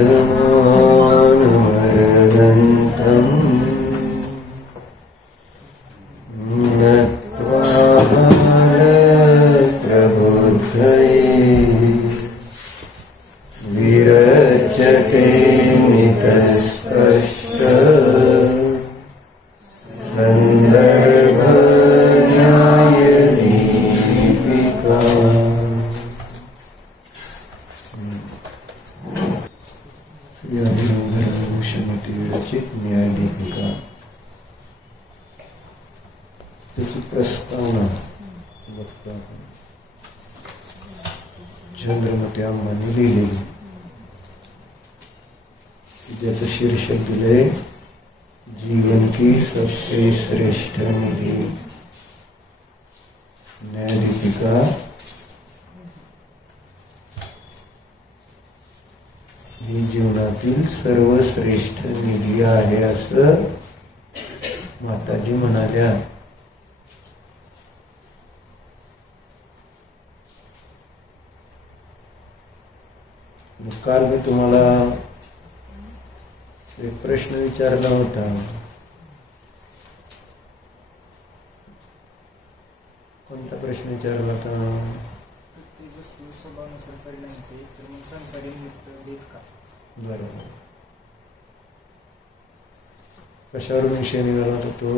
पद्मानमर्दन्तम् नत्वा प्रबुद्धये विरचते मितस्पष्ट संदर्भन्यायदीपिका। श्रीमती विरचित न्यायदीपिका त्याची प्रस्तावना बघतो आपण. चंद्रमती अम्मांनी लिहिलेली, ज्याचं शीर्षक दिले जीवन की सबसे श्रेष्ठ निधि न्यायदीपिका. ही जीवनातील सर्वश्रेष्ठ निधी आहे असं माताजी म्हणाल्या. काल मी तुम्हाला एक प्रश्न विचारला होता. कोणता प्रश्न विचारला होता? प्रत्येक वस्तू स्वभावानुसार परिणाम होते, तर मग संसारी निमित्त भेद का? बरोबर. कशावरून विषय निघाला होता तो?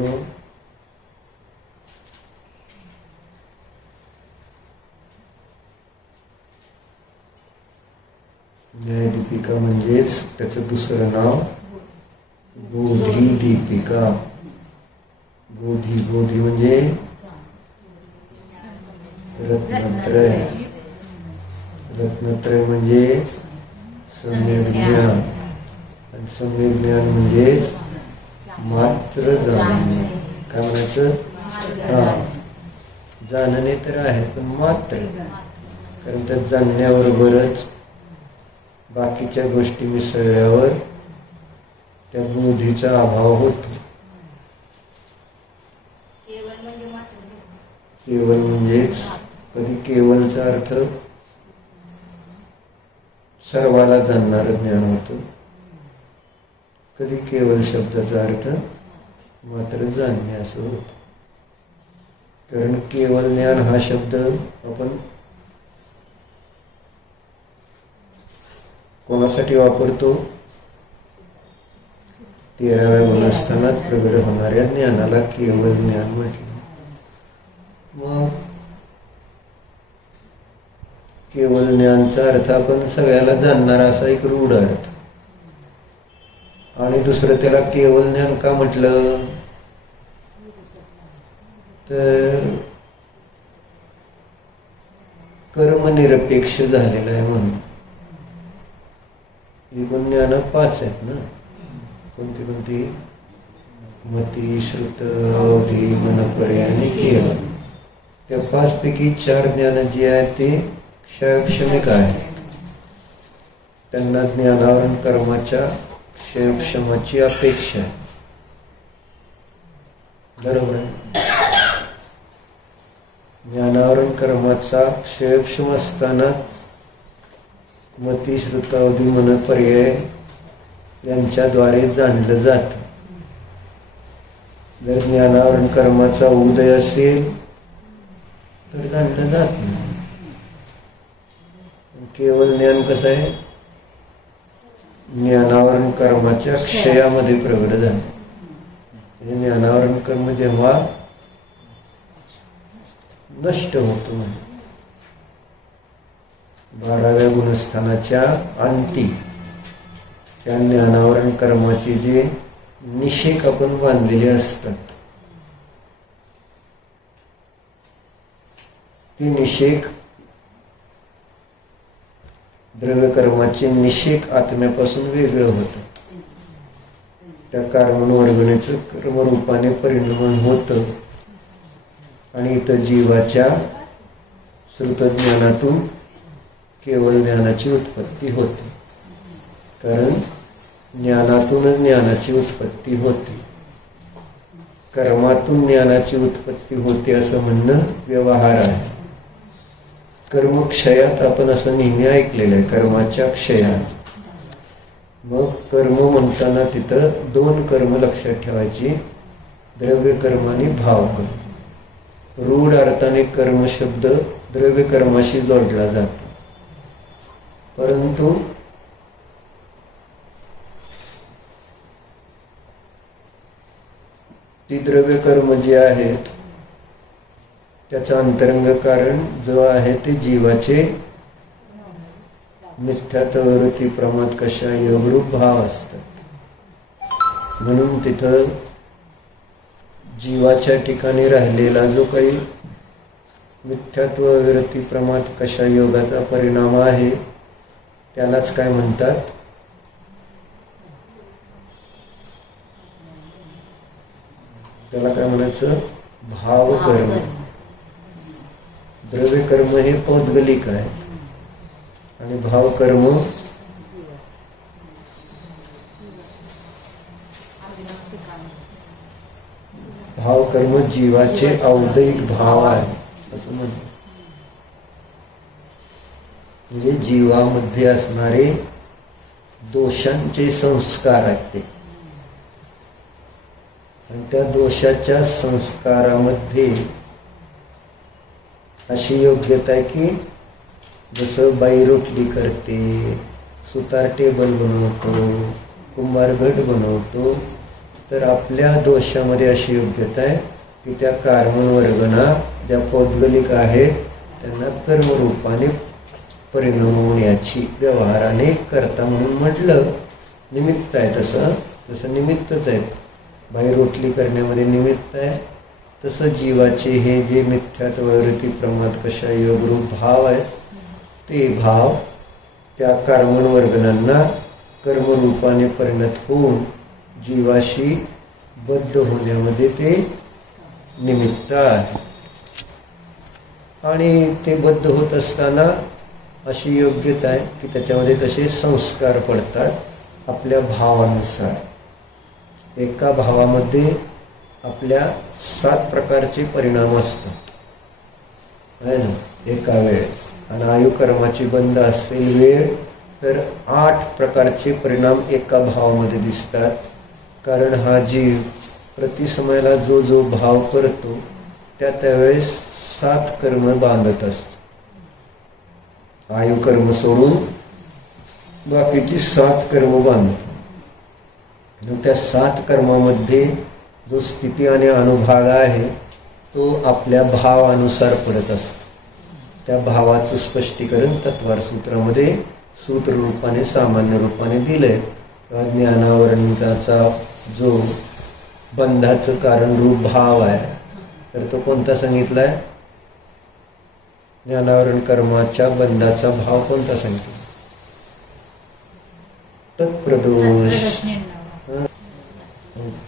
न्यायदीपिका म्हणजेच त्याचं दुसरं नाव बोधिदीपिका. बोधी म्हणजे रत्नत्रय. रत्नत्रय म्हणजे सम्यक ज्ञान, आणि सम्यक ज्ञान म्हणजे मात्र जाणणे. काय म्हणायचं? जाणणे तर आहे पण मात्र, कारण त्या जाणण्याबरोबरच बाकीच्या गोष्टी मिसळल्यावर त्या बोधीचा अभाव होतो. केवल म्हणजेच कधी केवलचा अर्थ सर्वाला जाणणारं ज्ञान होतं, कधी केवल शब्दाचा अर्थ मात्र जाणणे असं होतं. कारण केवल ज्ञान हा शब्द आपण कोणासाठी वापरतो? 13व्या गुणस्थानात प्रगट होणाऱ्या ज्ञानाला केवल ज्ञान म्हटलं. मग केवल ज्ञानचा अर्थ आपण सगळ्याला जाणणारा असा एक रूढ अर्थ, आणि दुसरं त्याला केवल ज्ञान का म्हटलं? तर कर्मनिरपेक्ष झालेलं आहे म्हणून. ही पण ज्ञान 5 आहेत ना. कोणती कोणती? मती, श्रुत, अवधी, मनपर्याय आणि केवल. त्या 5 पैकी 4 ज्ञान जी आहेत ते क्षयक्षमिक आहेत. त्यांना ज्ञानावरण कर्माच्या क्षयक्षमाची अपेक्षा आहे. बरोबर आहे. ज्ञानावरण कर्माचा क्षयक्षम असतानाच मती, श्रुतावधी, मनपर्याय यांच्याद्वारे जाणलं जातं. जर ज्ञानावरण कर्माचा उदय असेल तर जाणलं जात नाही. केवल ज्ञान कसं आहे? ज्ञानावरण कर्माच्या क्षयामध्ये प्रगट झालं. म्हणजे ज्ञानावरण कर्म जेव्हा नष्ट होतो, 12व्या गुणस्थानाच्या अंती त्या ज्ञानावरण कर्माचे जे निषेक आपण बांधलेले असतात, ते निषेक द्रव्य कर्माचे निषेक आत्म्यापासून वेगळं होतं. त्या कारण वडगणीचं कर्मरूपाने परिणाम होतं आणि इतर जीवाच्या श्रुतज्ञानातून केवळ ज्ञानाची उत्पत्ती होते. कारण ज्ञानातूनच ज्ञानाची उत्पत्ती होते, कर्मातून ज्ञानाची उत्पत्ती होते असं म्हणणं व्यवहार आहे. कर्मक्षयात आपण असं नेहमी ऐकलेलं आहे, कर्माच्या क्षयात. मग कर्म म्हणताना तिथं 2 कर्म लक्षात ठेवायची, द्रव्य कर्म आणि भाव कर्म. रूढ अर्थाने कर्म शब्द द्रव्य कर्माशी जोडला जातो, परंतु ती द्रव्य कर्म जी आहेत त्याचं अंतरंग कारण जो आहे ते जीवाचे मिथ्यात्ववृत्ती प्रमाद कशा योगरूप भाव असतात. म्हणून तिथं जीवाच्या ठिकाणी राहिलेला जो काही मिथ्यात्ववृत्ती प्रमाद कशा योगाचा परिणाम आहे त्यालाच काय म्हणतात, त्याला काय म्हणायचं, भावकर्म. द्रव्य कर्म हे पौद्गलिक आहे आणि भावकर्म भावकर्म जीवाचे औदयिक भाव आहे असं म्हणतात. म्हणजे जीवामध्ये असणारे दोषांचे संस्कार आहेत ते, आणि त्या दोषाच्या संस्कारामध्ये अशी योग्यता आहे की जसं बाई रोटली करते, सुतार टेबल बनवतो, कुंभार घट बनवतो, तर आपल्या दोषामध्ये अशी योग्यता आहे की त्या कर्मवर्गना ज्या पौद्गलिक आहेत त्यांना कर्मरूपाने परिणाम होण्याची व्यवहाराने करता म्हणून म्हटलं निमित्त आहे. तसं निमित्तच आहे. बाई रोटली करण्यामध्ये निमित्त आहे, तसं जीवाचे हे जे मिथ्यात्ववृत्ती प्रमाद कशा योगरूप भाव आहेत ते भाव त्या कर्मवर्गनांना कर्मरूपाने परिणत होऊन जीवाशी बद्ध होण्यामध्ये ते निमित्त आहे. आणि ते बद्ध होत असताना अशी योग्यता आहे की त्याच्यामध्ये तसे संस्कार पडतात आपल्या भावानुसार. एका भावामध्ये आपल्या 7 प्रकारचे परिणाम असतात आहे ना एका वेळेस, आणि आयुकर्माची बंध असेल वेळ तर 8 प्रकारचे परिणाम एका भावामध्ये दिसतात. कारण हा जीव प्रतिसमयाला जो जो भाव करतो त्यावेळेस 7 कर्म बांधत असतो. आयुकर्म सोडून बाकीची 7 कर्म बांधतो. त्या 7 कर्मामध्ये जो स्थिती आणि अनुभाग आहे तो आपल्या भावानुसार पडत असतो. त्या भावाचं स्पष्टीकरण तत्वार सूत्रामध्ये सूत्र रूपाने सामान्य रूपाने दिलंय. ज्ञानावरणिकाचा जो बंधाचं कारण रूप भाव आहे तर तो कोणता सांगितलाय, ज्ञानावरण कर्माच्या बंधाचा भाव कोणता सांगितला,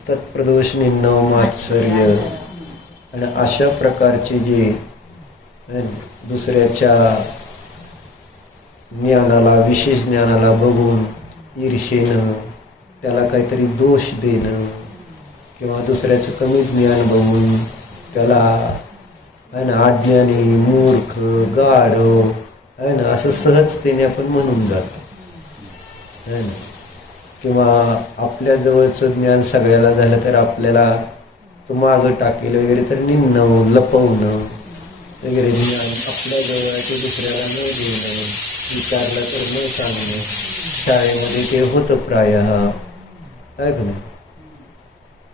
तत्प्रदोष निन्नव मात्सर्य. आणि अशा प्रकारचे जे दुसऱ्याच्या ज्ञानाला विशेष ज्ञानाला बघून ईर्षेनं त्याला काहीतरी दोष देणं किंवा दुसऱ्याचं कमी ज्ञान बघून त्याला आहे ना अज्ञानी, मूर्ख, गाढव आहे ना असं सहजतेने आपण म्हणून जातो आहे ना. किंवा आपल्या जवळचं ज्ञान सगळ्याला झालं तर आपल्याला तो मागं टाकेल वगैरे, तर निन्नव लपवणं वगैरे ज्ञान आपल्या जवळचे दुसऱ्याला न देणं, विचारलं तर न सांगणं. शाळेमध्ये ते होतं प्रायः आहे का नाही.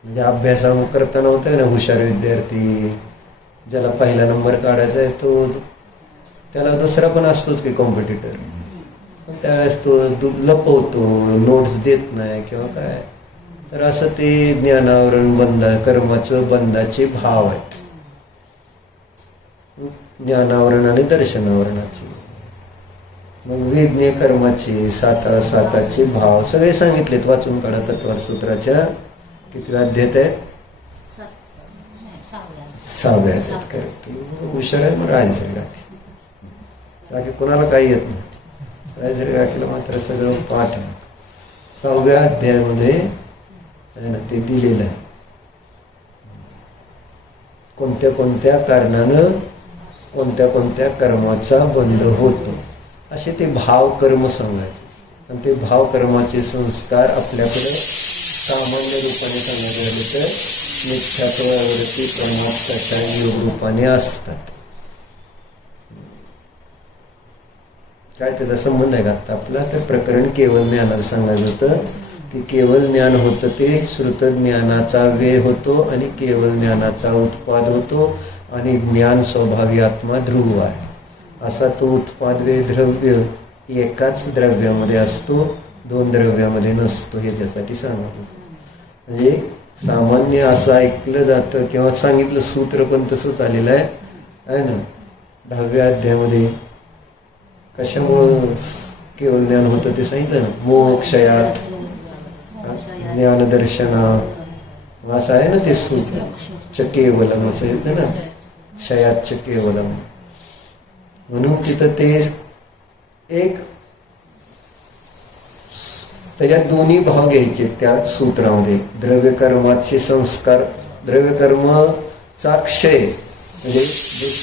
म्हणजे अभ्यास करताना होतं ना हुशार विद्यार्थी ज्याला पहिला नंबर काढायचा आहे तो त्याला दुसरा पण असतोच की कॉम्पिटिटर, त्यावेळेस तो लपवतो, नोट्स देत नाही किंवा काय. तर असं ते ज्ञानावरण कर्माचं बंधाचे भाव आहेत, ज्ञानावरण आणि दर्शनावरणाचे. मग वेदनीय कर्माचे 7 भाव सगळे सांगितलेत, वाचून काढा तत्वार सूत्राच्या किती अध्यायात आहेत, 6व्या अध्यायात. करेक्ट, हुशार आहे. मग राजश्री गाठी बाकी कोणाला काही येत नाही. राजश्री गाठीला मात्र सगळं पाठ आहे. 6व्या अध्यायामध्ये ते दिलेलं आहे कोणत्या कोणत्या कारणानं कोणत्या कोणत्या कर्माचा बंध होतो असे ते भाव कर्म सांगायचे. आणि ते भावकर्माचे संस्कार आपल्याकडे सामान्य रूपाने सांगायला गेले तर मिथ्यात्वावरती परमार्थाच्या योग रूपाने असतात. काय त्याचा संबंध आहे का आता आपला? तर प्रकरण केवळ ज्ञानाचं सांगायचं होतं की केवळ ज्ञान होतं ते श्रुत ज्ञानाचा व्यय होतो आणि केवळ ज्ञानाचा उत्पाद होतो आणि ज्ञान स्वभावी आत्मा ध्रुव आहे. असा तो उत्पाद व्यय द्रव्य एकाच द्रव्यामध्ये असतो, दोन द्रव्यामध्ये नसतो. हे त्यासाठी सांगत होतं. म्हणजे सामान्य असं ऐकलं जातं किंवा सांगितलं सूत्र पण तसंच आलेलं आहे ना 10व्या अध्यायामध्ये. कशामुळं केवळ ज्ञान होतं ते सांगितलं ना, मोक्षयात ज्ञानदर्शना असं आहे ना ते सूत्र. च केवलम असं येतं ना, क्षयात च केवलम. म्हणून तिथं ते एक त्याच्यात दोन्ही भाव घ्यायचे त्या सूत्रामध्ये. द्रव्यकर्माचे संस्कार, द्रव्यकर्माचा क्षय म्हणजे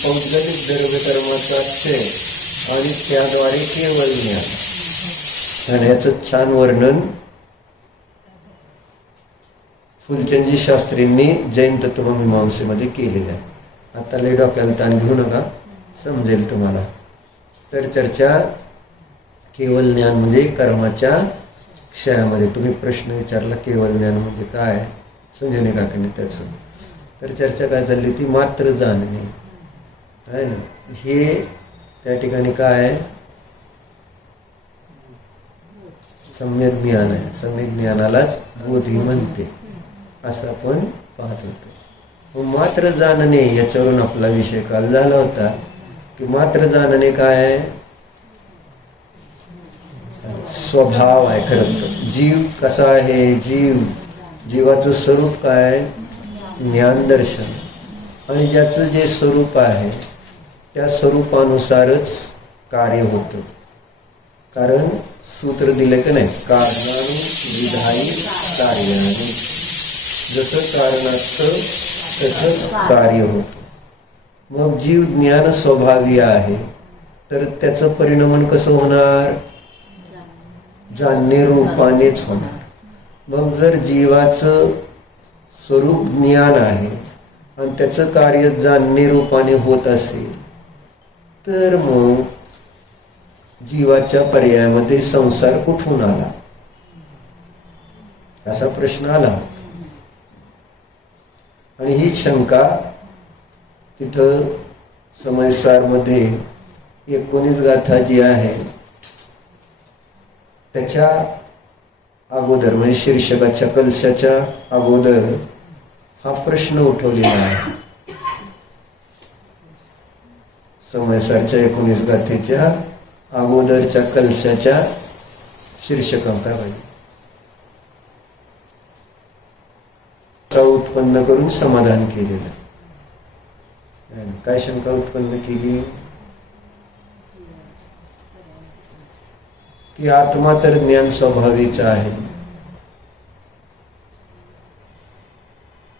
पौद्गलिक द्रव्यकर्माचा क्षय आणि त्याद्वारे केवळ ज्ञान. आणि याचं छान वर्णन फुलचंदजी शास्त्रींनी जैन तत्वमीमांसेमध्ये केलेलं आहे. आता लय डोक्याला ताण घेऊ नका, समजेल तुम्हाला. तर चर्चा केवळ ज्ञान म्हणजे कर्माच्या क्षयामध्ये. तुम्ही प्रश्न विचारला केवळ ज्ञान म्हणजे काय, संजय काकांनी त्याचं. तर चर्चा काय चालली होती? मात्र जाणणे आहे ना, हे त्या ठिकाणी काय आहे? सम्यक ज्ञान आहे. सम्यक ज्ञानालाच बोधी म्हणते असं आपण पाहत होतो. मात्र जाणणे याच्यावरून आपला विषय काल झाला होता की मात्र जाणणे काय आहे? स्वभाव आहे. खरं तर जीव कसा आहे? जीवाचं स्वरूप काय? ज्ञान दर्शन. आणि ज्याचं जे स्वरूप आहे त्या स्वरूपानुसारच कार्य होतं. कारण सूत्र दिले का नाही, कारणानु विधायी कार्याने. जसं कारण असतं तसंच कार्य होतं. मग जीव ज्ञान स्वभावी आहे तर त्याचं परिणमन कसं होणार? जाणणे रूपानेच होणार. मग जर जीवाचं स्वरूप ज्ञान आहे आणि त्याचं कार्य जाणणे रूपाने होत असेल तर मग जीवाच्या पर्यायामध्ये संसार कुठून आला असा प्रश्न आला. आणि ही शंका तिथं समयसार मध्ये 19 गाथा जी आहे त्याच्या अगोदर म्हणजे शीर्षकाच्या कलशाच्या अगोदर हा प्रश्न उठवलेला आहे. समयसारच्या 19 गाथेच्या अगोदरच्या कलशाच्या शीर्षकांका उत्पन्न करून समाधान केलेलं. काय शंका उत्पन्न केली की आत्मा तर ज्ञान स्वभावीचा आहे.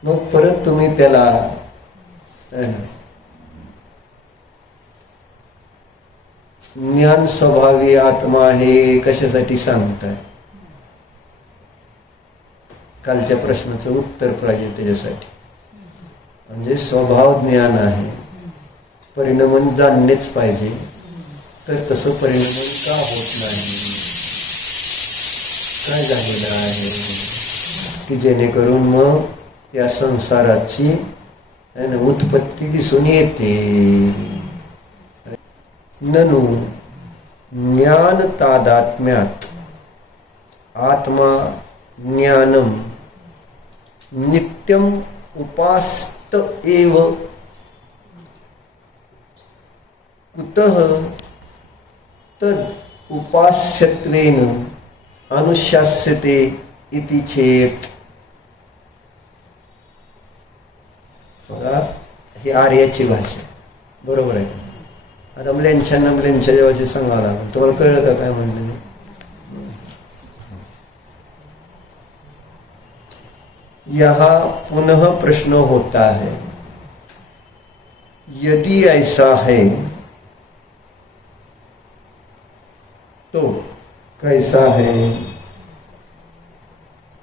मग परत तुम्ही त्याला ज्ञान स्वभावी आत्मा आहे कशासाठी सांगताय? कालच्या प्रश्नाचं उत्तर पाहिजे त्याच्यासाठी. म्हणजे स्वभाव ज्ञान आहे, परिणमन जाणणेच पाहिजे. तर तसं परिणमन का होत नाही? काय झालेलं आहे की जेणेकरून मग या संसाराची उत्पत्ती दिसून येते. ननु ज्ञान तादात्म्यात आत्मा ज्ञानम नित्यम उपास्त एव कुतः तद उपास्यत्वेन अनुशास्यते इति चेत. बघा ही आर्याची भाषा बरोबर आहे. आता म्लेंच्या भाषेत सांगावं लागेल. तुम्हाला कळलं का काय म्हणणं? यहाँ पुनः प्रश्न होता है यदि ऐसा है तो कैसा आहे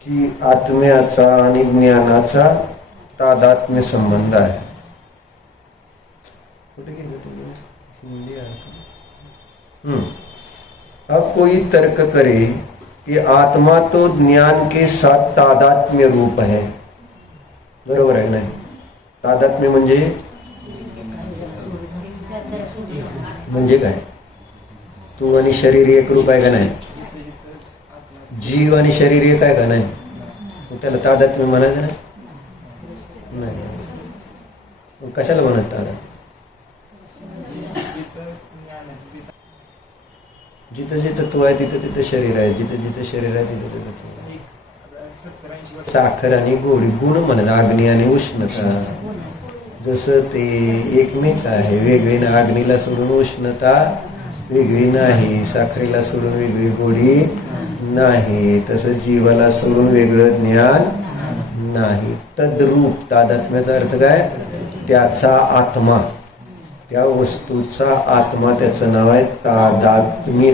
की आत्म्याचा आणि ज्ञानाचा तादात्म्य संबंध आहे. कुठे गेलं ते हिंदी अर्थ. अब कोई तर्क करे कि आत्मा तो ज्ञान के साथ तादात्म्य रूप है. बरोबर आहे नाही? तादात्म्य म्हणजे काय? तू आणि शरीर एक रूप आहे का नाही? जीव आणि शरीर एक आहे का नाही? त्याला तादात्म्य म्हणायचं नाही. कशाला म्हणत तादात्म्य? जिथं जिथं तू आहे तिथं तिथं शरीर आहे, जिथं जिथं शरीर आहे तिथं तिथं तू आहे. साखर आणि गोडी गुण म्हणत, अग्नी आणि उष्णता. जसं ते एकमेक आहे, वेगळी ना. अग्नीला सोडून उष्णता वेगळी नाही, साखरेला सोडून वेगळी गोडी नाही, तसं जीवाला सोडून वेगळं ज्ञान नाही. तद्रूप, तादात्म्याचा अर्थ काय? त्याचा आत्मा, त्या वस्तूचा आत्मा, त्याचं नाव आहे तादात्म्य.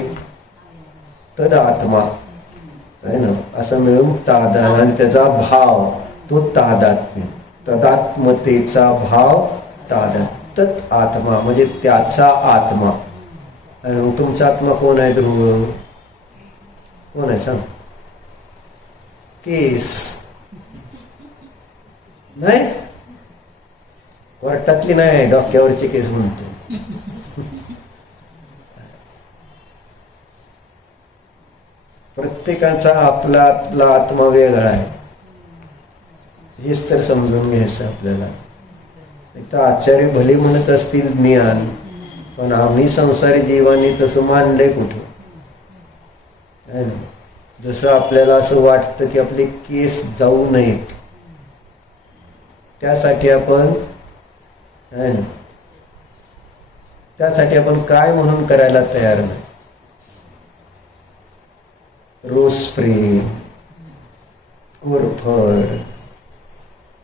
तद आत्मा आहे ना, असं मिळून तादात्म्य. आणि त्याचा भाव तो तादात्म्य, तदात्मतेचा भाव तादात्म्य. तत् आत्मा म्हणजे त्याचा आत्मा. आणि मग तुमचा आत्मा कोण आहे? ध्रुव कोण आहे सांग? केस नाही, कोर्टातली नाही, डोक्यावरचे केस म्हणतो. प्रत्येकाचा आपला आपला आत्मा वेगळा आहे. हेच तर समजून घ्यायचं आपल्याला. तर आचार्य भले म्हणत असतील ज्ञान, पण आम्ही संसारी जीवांनी तसं मानलंय कुठं? आहे ना. जसं आपल्याला असं वाटतं की आपले केस जाऊ नयेत, त्यासाठी आपण आहे ना, त्यासाठी आपण काय म्हणून करायला तयार नाही. रोज स्प्रे, कोरफड,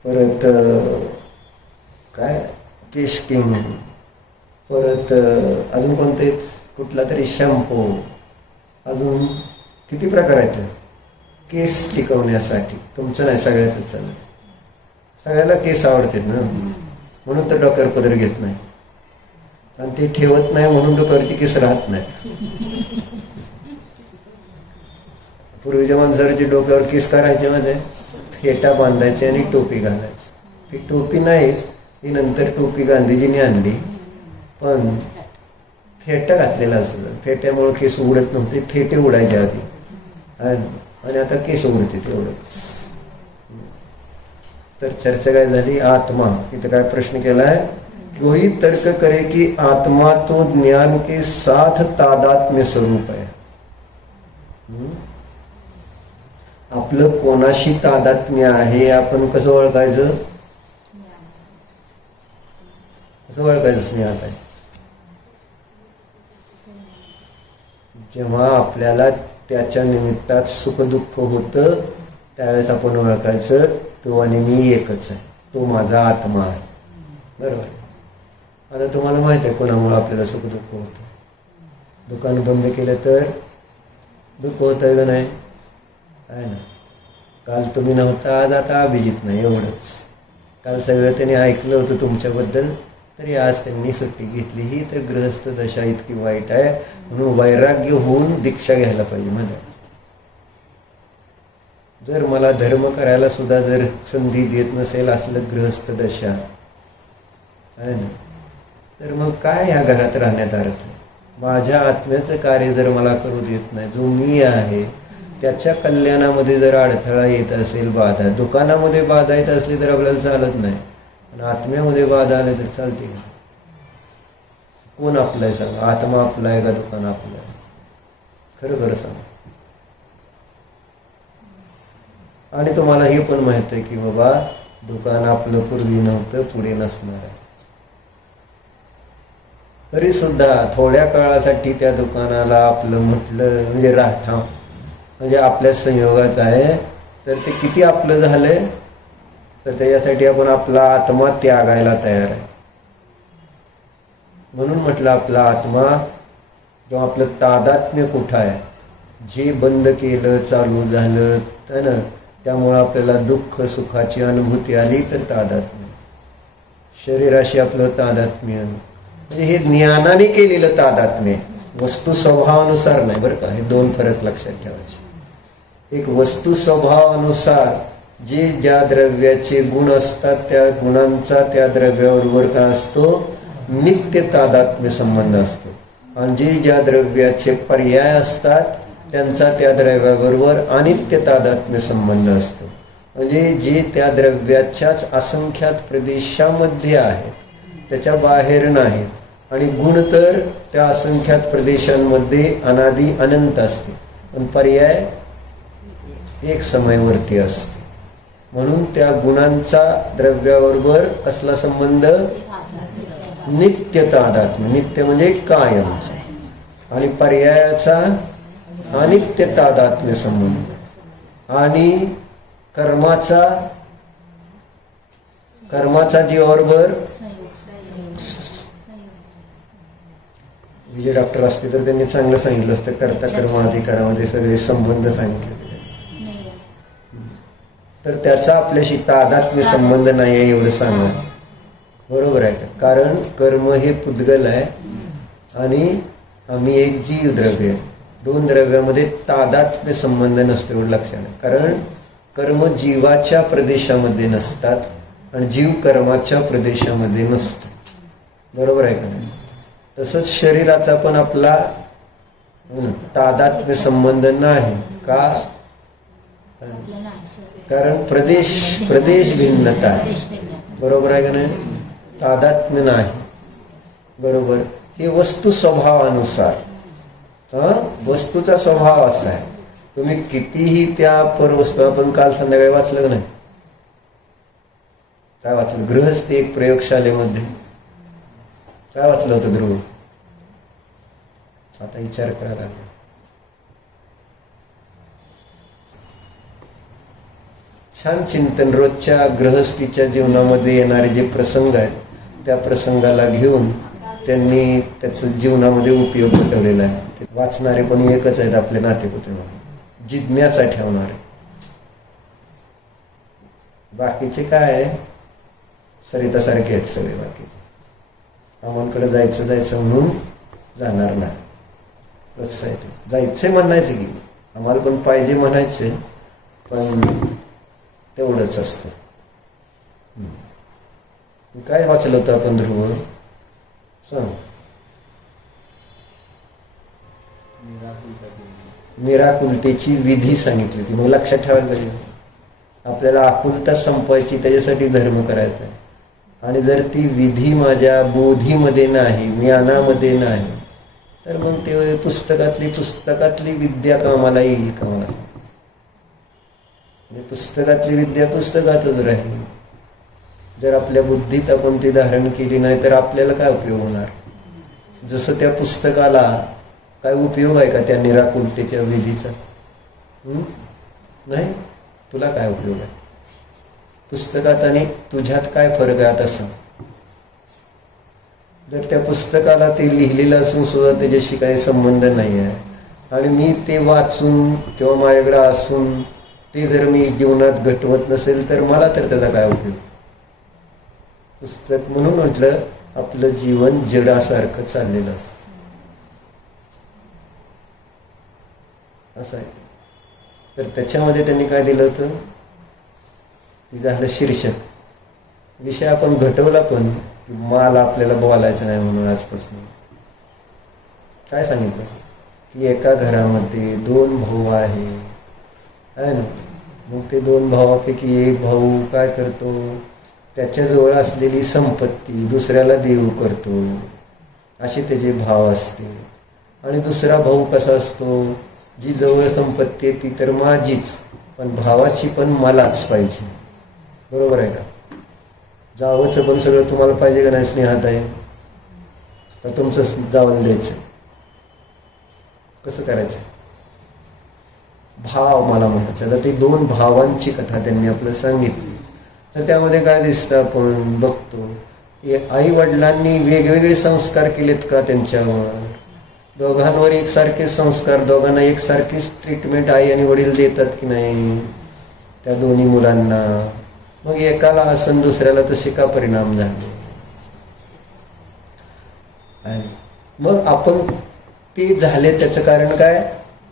परत काय केश किंग, परत अजून कोणते कुठला तरी शॅम्पू, अजून किती प्रकार आहेत केस टिकवण्यासाठी. तुमचं नाही, सगळ्याच चाललं. सगळ्याला केस आवडतात ना, म्हणून तर डोक्यावर पदर घेत नाही. आणि ते ठेवत नाही म्हणून डोक्यावरची केस राहत नाहीत. पूर्वीच्या माणसाची डोक्यावर केस करायचे मध्ये फेटा बांधायचे आणि टोपी घालायची. ही टोपी नाहीच, ही नंतर टोपी गांधीजींनी आणली, पण फेटा घातलेला असत. फेट्यामुळे केस उडत नव्हते, फेटे उडायचे आधी, आणि आता केस उडते तेवढंच. तर चर्चा काय झाली? आत्मा. इथं काय प्रश्न केलाय? कोई तर्क करे कि आत्मा तो ज्ञान के साथ तादात्म्य स्वरूप आहे. आपलं कोणाशी तादात्म्य आहे आपण कसं ओळखायचं? कसं ओळखायचं स्नेहात आहे? जेव्हा आपल्याला त्याच्या निमित्तात सुखदुःख होतं त्यावेळेस आपण ओळखायचं तो आणि मी एकच आहे, तो माझा आत्मा आहे. बरोबर. आता तुम्हाला माहित आहे कोणामुळे आपल्याला सुखदुःख होतं? दुकान बंद केलं तर दुःख होत आहे का नाही? आहे ना. काल तुम्ही नव्हता, आज आता अभिजित नाही, एवढंच. काल सगळं त्यांनी ऐकलं होतं तुमच्याबद्दल, तरी आज त्यांनी सुट्टी घेतली. ही तर गृहस्थ दशा इतकी वाईट आहे, म्हणून वैराग्य होऊन दीक्षा घ्यायला पाहिजे. मला जर मला धर्म करायला सुद्धा जर संधी देत नसेल असलं गृहस्थ दशा आहे ना, तर मग काय ह्या घरात राहण्यात अर्थ? माझ्या आत्म्याचं कार्य जर मला करू देत नाही, जो मी आहे त्याच्या कल्याणामध्ये जर अडथळा येत असेल, बाधा, दुकानामध्ये बाधा येत असली तर आपल्याला चालत नाही, पण आत्म्यामध्ये बाधा आले तर चालते का? कोण आपलं आहे सांगा? आत्मा आपला आहे का दुकान आपलं आहे? खरं खरं सांगा. आणि तुम्हाला हे पण माहित आहे की बाबा दुकान आपलं पूर्वी नव्हतं, पुढे नसणार आहे. तरी सुद्धा थोड्या काळासाठी त्या दुकानाला आपलं म्हटलं म्हणजे राहता, म्हणजे आपल्या संयोगात आहे, तर ते किती आपलं झालंय? तर त्याच्यासाठी आपण आपला आत्मा त्यागायला तयार आहे. म्हणून म्हटलं आपला आत्मा, जो आपलं तादात्म्य कुठं आहे? जे बंद केलं चालू झालं है ना, त्यामुळं आपल्याला दुःख सुखाची अनुभूती आली तर तादात्म्य. शरीराशी आपलं तादात्म्य म्हणजे हे ज्ञानाने केलेलं तादात्म्य, वस्तू स्वभावानुसार नाही बरं का. हे दोन फरक लक्षात ठेवायचे. एक वस्तू स्वभावानुसार जे ज्या द्रव्याचे गुण असतात त्या गुणांचा त्या द्रव्याबरोबर काय असतो, नित्य तादात्म्य संबंध असतो. आणि जे ज्या द्रव्याचे पर्याय असतात त्यांचा त्या द्रव्याबरोबर अनित्य तादात्म्य संबंध असतो. म्हणजे जे त्या द्रव्याच्याच असंख्यात प्रदेशामध्ये आहेत, त्याच्या बाहेर नाहीत. आणि गुण तर त्या असंख्यात प्रदेशांमध्ये अनादी अनंत असते, पण पर्याय एक समयवरती असते. म्हणून त्या गुणांचा द्रव्याबरोबर कसला संबंध, नित्य तादात्म्य. नित्य म्हणजे कायमचा. आणि पर्यायाचा अनित्य तादात्म्य संबंध. आणि कर्माचा जीवाबरोबर, विजय डॉक्टर असते तर त्यांनी चांगलं सांगितलं असतं, कर्ता कर्म अधिकारामध्ये सगळे संबंध सांगितले. तर त्याचा आपल्याशी तादात्म्य संबंध नाही आहे एवढं सांगायचं. बरोबर आहे का. कारण कर्म हे पुद्गल आहे आणि आम्ही एक जीव द्रव्य. दोन द्रव्यामध्ये तादात्म्य संबंध नसतो एवढं लक्षात. कारण कर्म जीवाच्या प्रदेशामध्ये नसतात आणि जीव कर्माच्या प्रदेशामध्ये नसतो. बरोबर आहे का नाही. तसंच शरीराचा पण आपला तादात्म्य संबंध नाही का, कारण प्रदेश भिन्नता आहे. बरोबर आहे का नाही. तादात्म्य नाही. बरोबर. हे वस्तू स्वभावानुसार, वस्तूचा स्वभाव असा आहे. तुम्ही कितीही त्या परवस्तू, आपण काल संध्याकाळी वाचलं का नाही, काय वाचलं, गृहस्थ एक प्रयोगशालेमध्ये काय वाचलं होतं ध्रुव, आता विचार करायला लागला. छान चिंतन. रोजच्या गृहस्थीच्या जीवनामध्ये येणारे जे प्रसंग आहेत त्या प्रसंगाला घेऊन त्यांनी त्याचा जीवनामध्ये उपयोग घडवलेला आहे. ते वाचणारे पण एकच आहेत आपले नातेपुत्र, जिज्ञासा ठेवणारे. बाकीचे काय आहे, सरितासारखे आहेत सगळे. बाकीचे आम्हाकडे जायचं म्हणून जाणार नाही. तसं आहे ते. जायचंय म्हणायचं की आम्हाला पण पाहिजे म्हणायचे, पण तेवढंच असतं. काय वाचलं होतं आपण ध्रुव, सांग. निराकुलतेची विधी सांगितली होती. मग लक्षात ठेवायला पाहिजे, आपल्याला आकुलता संपवायची, त्याच्यासाठी धर्म करायचा आहे. आणि जर ती विधी माझ्या बोधीमध्ये नाही, ज्ञानामध्ये नाही, तर मग ते पुस्तकातली विद्या कामाला येईल का मला. पुस्तकातली विद्या पुस्तकातच राहील. जर आपल्या बुद्धीत आपण ती धारण केली नाही तर आपल्याला काय उपयोग होणार. जसं त्या पुस्तकाला काय उपयोग आहे का त्या निराकुलतेच्या विधीचा, नाही. तुला काय उपयोग आहे पुस्तकात आणि तुझ्यात, काय फरक आहे तसा. जर त्या पुस्तकाला ते लिहिलेलं असून सुद्धा त्याच्याशी काही संबंध नाही आहे आणि मी ते वाचून किंवा माझ्याकडे असून ते जर मी जीवनात घटवत नसेल तर मला तर त्याचा काय उपयोग. पुस्तक म्हणून म्हटलं आपलं जीवन जडासारखं चाललेलं असतं, असं आहे. तर त्याच्यामध्ये त्यांनी काय दिलं होतं, ती झालं शीर्षक. विषय आपण घटवला पण की मला आपल्याला बोलायचं नाही म्हणून. आजपासून काय सांगितलं की एका घरामध्ये दोन भाऊ आहे ना. मग ते दोन भावापैकी एक भाऊ काय करतो, त्याच्याजवळ असलेली संपत्ती दुसऱ्याला देऊ करतो, असे त्याचे भाव असते. आणि दुसरा भाऊ कसा असतो, जी जवळ संपत्ती आहे ती तर माझीच, पण भावाची पण मलाच पाहिजे. बरोबर आहे का. जावचं पण सगळं तुम्हाला पाहिजे का नाही, स्नेहात आहे तर तुमचं जावं द्यायचं, कसं करायचं. भाव मला म्हणायचं. तर ते दोन भावांची कथा त्यांनी आपलं सांगितली. तर त्यामध्ये काय दिसतं, आपण बघतो आई वडिलांनी वेगवेगळे संस्कार केलेत का त्यांच्यावर, दोघांवर एकसारखे संस्कार, दोघांना एकसारखीच ट्रीटमेंट आई आणि वडील देतात की नाही त्या दोन्ही मुलांना? मग एकाला असं दुसऱ्याला तसे का परिणाम झाले? मग आपण ते झाले त्याचं कारण काय?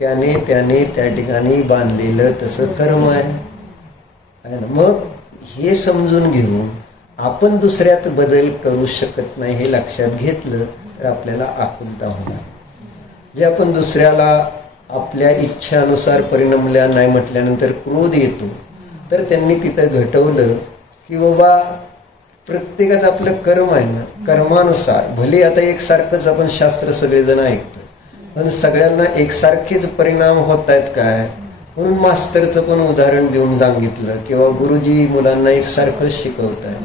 त्याने त्या ठिकाणी बांधलेलं तसं कर्म आहे ना. मग हे समजून घेऊन आपण दुसऱ्यात बदल करू शकत नाही हे लक्षात घेतलं तर आपल्याला आकुलता होणार. जे आपण दुसऱ्याला आपल्या इच्छानुसार परिणमल्या नाही म्हटल्यानंतर क्रोध येतो, तर त्यांनी तिथं घटवलं की बाबा प्रत्येकाचं आपलं कर्म आहे ना, कर्मानुसार भले आता एकसारखंच आपण शास्त्र सगळेजण ऐकतो पण सगळ्यांना एकसारखेच परिणाम होत आहेत काय? म्हणून मास्तरचं पण उदाहरण देऊन सांगितलं किंवा गुरुजी मुलांना एकसारखंच शिकवत आहे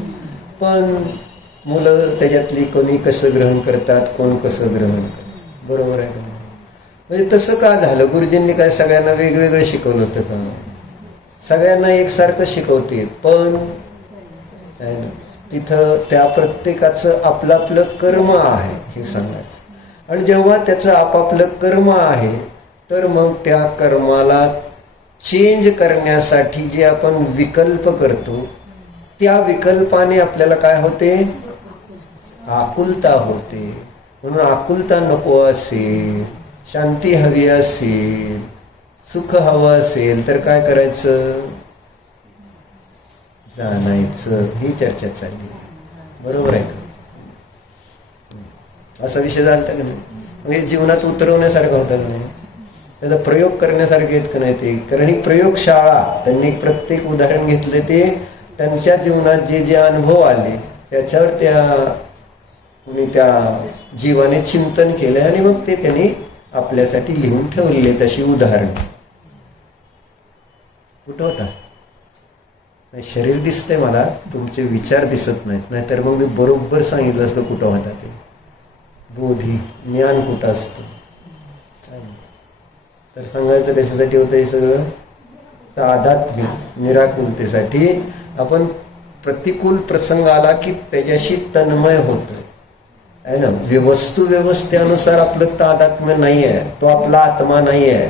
पण मुलं त्याच्यातली कोणी कसं ग्रहण करतात, कोण कसं ग्रहण करतात. बरोबर आहे का नाही? म्हणजे तसं का झालं? गुरुजींनी काय सगळ्यांना वेगवेगळं शिकवलं होतं का? सगळ्यांना एकसारखं शिकवते पण तिथं त्या प्रत्येकाचं आपलं आपलं कर्म आहे हे सांगायचं. आणि जेव्हा त्याचं आपापलं कर्म आहे तर मग त्या कर्माला चेंज करण्यासाठी जे आपण विकल्प करतो त्या विकल्पाने आपल्याला काय होते? आकुलता होते. म्हणून आकुलता नको असेल, शांती हवी असेल, सुख हवं असेल तर काय करायचं? जाणायचं. ही चर्चा चालली. बरोबर आहे का? असा विषय झाला का नाही? म्हणजे जीवनात उतरवण्यासारखा होता का नाही? त्याचा प्रयोग करण्यासारखे आहेत का नाही ते? कारण ही प्रयोगशाळा त्यांनी प्रत्येक उदाहरण घेतले ते त्यांच्या जीवनात जे जे अनुभव आले त्याच्यावर त्या जीवाने चिंतन केले आणि मग ते त्यांनी आपल्यासाठी लिहून ठेवले. तशी उदाहरण कुठं होता? शरीर दिसतंय मला, तुमचे विचार दिसत नाहीत. नाहीतर मग मी बरोबर सांगितलं असतं कुठं होता ते. बोधी ज्ञान कुठं असतं? तर सांगायचं कशासाठी होतं हे सगळं? तादात्म्य निराकुलतेसाठी. आपण प्रतिकूल प्रसंग आला की त्याच्याशी तन्मय होतं आहे ना. वस्तू व्यवस्थेनुसार आपलं तादात्म्य नाही आहे, तो आपला आत्मा नाही आहे.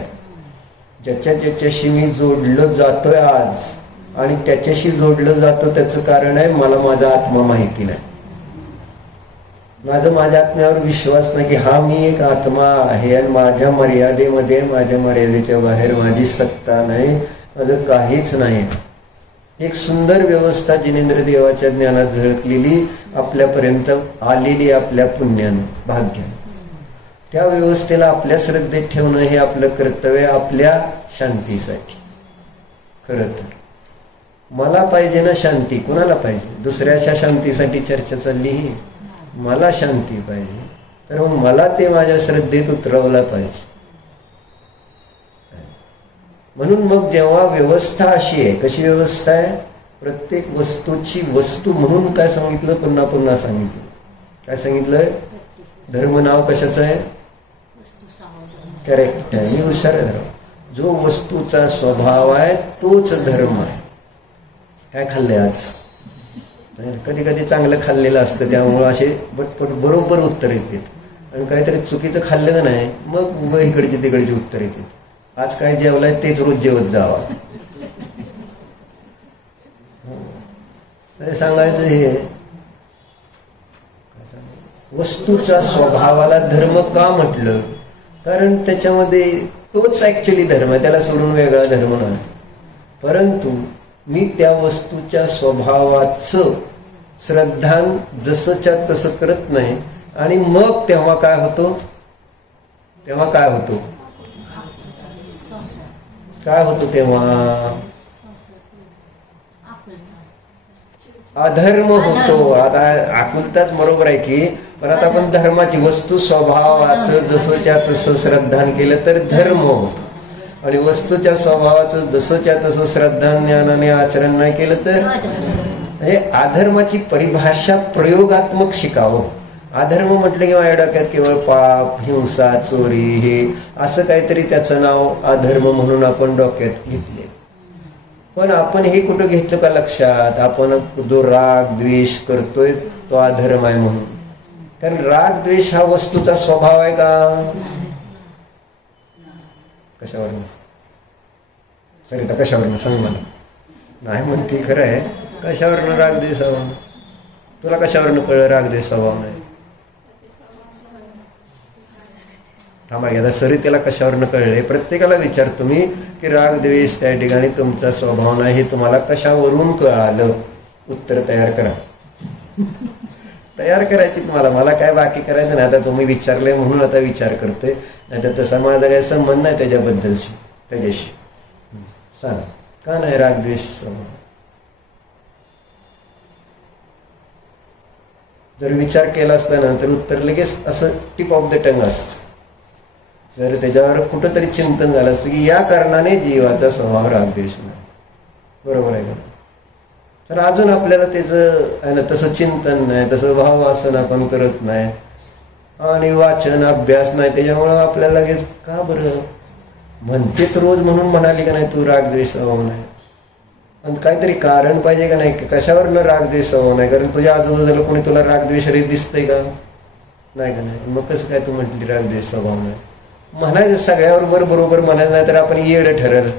ज्याच्याशी मी जोडलं जातोय आज आणि त्याच्याशी जोडलं जातं त्याचं कारण आहे मला माझा आत्मा माहिती नाही. माझ्या आत्म्यावर विश्वास नाही की हा मी एक आत्मा आहे आणि माझ्या मर्यादेमध्ये, माझ्या मर्यादेच्या बाहेर माझी सत्ता नाही, माझं काहीच नाही. एक सुंदर व्यवस्था जिनेंद्र देवाच्या ज्ञानात झळकलेली आपल्यापर्यंत आलेली आपल्या पुण्यानं, भाग्यानं. त्या व्यवस्थेला आपल्या श्रद्धेत ठेवणं हे आपलं कर्तव्य आपल्या शांतीसाठी. खरं तर मला पाहिजे ना शांती. कुणाला पाहिजे? दुसऱ्याच्या शांतीसाठी चर्चा चालली ही. मला शांती पाहिजे तर मग मला ते माझ्या श्रद्धेत उतरवला पाहिजे. म्हणून मग जेव्हा व्यवस्था अशी आहे, कशी व्यवस्था आहे? प्रत्येक वस्तूची वस्तू म्हणून काय सांगितलं? पुन्हा पुन्हा सांगितलं. काय सांगितलं? धर्म नाव कशाचं आहे? करेक्ट आहे. मी हुशार आहे. धर्म जो वस्तूचा स्वभाव आहे तोच धर्म आहे. काय खाल्लंय आज? कधी कधी चांगलं खाल्लेलं असतं त्यामुळं असे बरोबर उत्तर येतात. आणि काहीतरी चुकीचं खाल्लं का नाही मग इकडची तिकडची उत्तर येतात. आज काय जेवलाय तेच रोज जेवत जावा सांगायचं. हे वस्तूचा स्वभावाला धर्म का म्हटलं? कारण त्याच्यामध्ये तोच ऍक्च्युअली धर्म आहे, त्याला सोडून वेगळा धर्म नाही. परंतु मी त्या वस्तूच्या स्वभावाचं श्रद्धान जसंच्या तसं करत नाही आणि मग तेव्हा काय होतो? तेव्हा अधर्म होतो. आता आकुलताच बरोबर आहे की, पण आता आपण धर्माची वस्तू स्वभावाचं जसंच्या तसं श्रद्धान केलं तर धर्म होतो आणि वस्तूच्या स्वभावाचं जसंच्या तसं श्रद्धा ज्ञानाने आचरण नाही केलं तर म्हणजे अधर्माची परिभाषा प्रयोगात्मक शिकावं. अधर्म म्हटलं की माझ्या डोक्यात केवळ पाप, हिंसा, चोरी हे असं काहीतरी त्याचं नाव अधर्म म्हणून आपण डोक्यात घेतले. पण आपण हे कुठं घेतलं का लक्षात? आपण जो राग द्वेष करतोय तो अधर्म आहे म्हणून. कारण राग द्वेष हा वस्तूचा स्वभाव आहे का? कशावरनं? सरिता कशावरनं सांग मला. नाही म्हणती खरं आहे. कशावरनं रागद्वेष स्वभाव? तुला कशावरनं कळलं रागद्वेष स्वभाव नाही? थांबा घ्या, सरितेला कशावरनं कळले? प्रत्येकाला विचारतो मी की रागद्वेष त्या ठिकाणी तुमचा स्वभाव नाही, हे तुम्हाला कशावरून कळालं? उत्तर तयार करा. तयार करायची तुम्हाला, मला काय बाकी करायचं नाही. आता तुम्ही विचारले म्हणून आता विचार करतोय, नाही तर तसा माझा काही संबंध नाही त्याच्याबद्दलशी, त्याच्याशी. सांगा का नाही रागद्वेष स्वभाव? जर विचार केला असता ना तर उत्तर लगेच असं टिप ऑफ द टंग असतं. जर त्याच्यावर कुठंतरी चिंतन झालं असतं की या कारणाने जीवाचा स्वभाव रागद्वेष नाही, बरोबर आहे का? तर अजून आपल्याला त्याचं आहे ना तसं चिंतन नाही, तसं भाववासन आपण करत नाही आणि वाचन अभ्यास नाही, त्याच्यामुळं आपल्याला लगेच का बरं म्हणतेत रोज म्हणून म्हणाली का नाही तू रागद्वेष स्वभाव नाही? आणि काहीतरी कारण पाहिजे का नाही, कशावरनं रागद्वेष स्वभाव नाही? कारण तुझ्या आजूबाजूला कोणी तुला रागद्वेष रे दिसतंय का? नाही का नाही? मग कसं काय तू म्हटली रागद्वेष स्वभाव नाही? म्हणायचं सगळ्याबरोबर बरोबर म्हणायचं नाही तर आपण येडं ठरल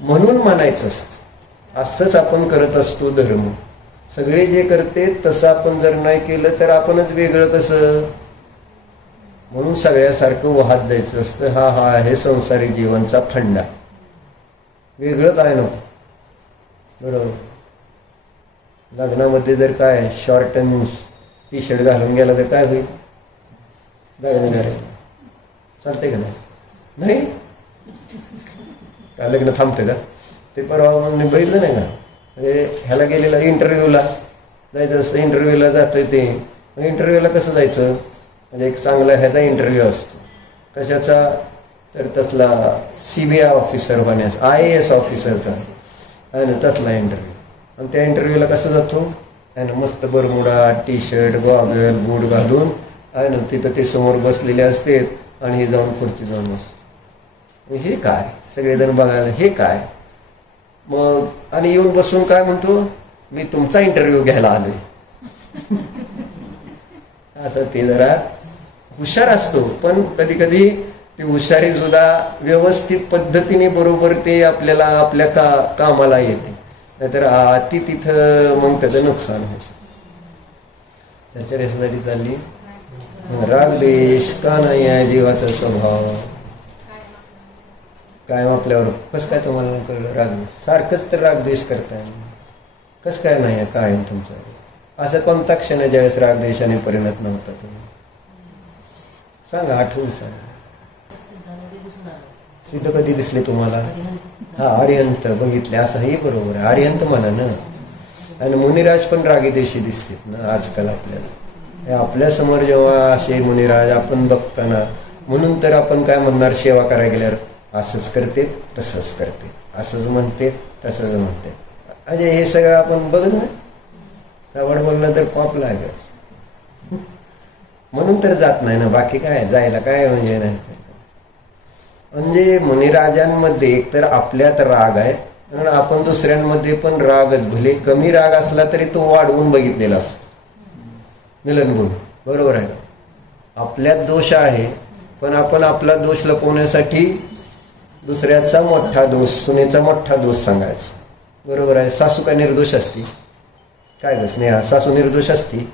म्हणून म्हणायचं असतं. असंच आपण करत असतो धर्म. सगळे जे करते तसं आपण जर नाही केलं तर आपणच वेगळं कसं? म्हणून सगळ्यासारखं वाहत जायचं असतं. हा हा आहे संसारी जीवनचा फंडा. वेगळं काय नको, बरोबर? लग्नामध्ये जर काय शॉर्ट आणि टी शर्ट घालून गेला तर काय होईल? लग्न करायचं चालते का नाही? काय लग्न थांबतं का? ते परवा बघितलं नाही का, म्हणजे ह्याला गेलेला इंटरव्ह्यूला जायचं असतं. इंटरव्ह्यूला जातं ते, इंटरव्ह्यूला कसं जायचं? म्हणजे एक चांगला ह्याचा इंटरव्ह्यू असतो. कशाचा? तर तसला CBI ऑफिसर होण्याचा, IAS ऑफिसरचा आहे ना, तसला इंटरव्ह्यू. आणि त्या इंटरव्ह्यूला कसं जातो आहे ना, मस्त बरमुडा टी शर्ट गॉगल बूट घालून आहे ना, तिथं ते समोर बसलेले असते आणि हे जाऊन खुर्ची जाऊन बसतो. हे काय सगळेजण बघायला, हे काय? मग आणि येऊन बसून काय म्हणतो, मी तुमचा इंटरव्ह्यू घ्यायला आलोय. असं ते जरा हुशार असतो, पण कधी कधी ती हुशारी सुद्धा व्यवस्थित पद्धतीने बरोबर ते आपल्याला आपल्या कामाला येते, नाहीतर अति तिथं मग त्याचं नुकसान होतं. चर्चा कशासाठी चालली? रागद्वेष का नाही आहे जीवाचा स्वभाव? कायम आपल्यावर कसं काय तुम्हाला कळलं रागद्वेष? सारखंच तर रागद्वेष करताय, कसं काय नाही आहे कायम तुमच्यावर? असं कोणता क्षण आहे ज्यावेळेस रागद्वेषाने परिणत नव्हता तुम्ही? सांगा, आठवून सांगा. सिद्ध कधी दिसले तुम्हाला? हा, अरिहंत बघितले असंही बरोबर आहे. अरिहंत म्हणा ना. आणि मुनिराज पण रागीदेशी दिसतात ना आजकाल आपल्याला. आपल्या समोर जेव्हा असे मुनिराज आपण बघताना, म्हणून तर आपण काय म्हणणार, सेवा करायला गेल्यावर असंच करते तसंच करते, असंच म्हणते तसंच म्हणते. अजय हे सगळं आपण बघत नाही. आवड बोललं तर पाप लागेल म्हणून तर जात नाही ना, बाकी काय जायला काय म्हणजे नाही. म्हणजे मुनिराजांमध्ये एकतर आपल्यात राग आहे, कारण आपण दुसऱ्यांमध्ये पण रागच, भले कमी राग असला तरी तो वाढवून बघितलेला असतो, मिलनभूम, बरोबर आहे का? आपल्यात दोष आहे, पण आपण आपला दोष लपवण्यासाठी दुसऱ्याचा मोठा दोष, सुनेचा मोठा दोष सांगायचा, बरोबर आहे? सासू काय निर्दोष असती? काय ग स्नेहा, सासू निर्दोष असती?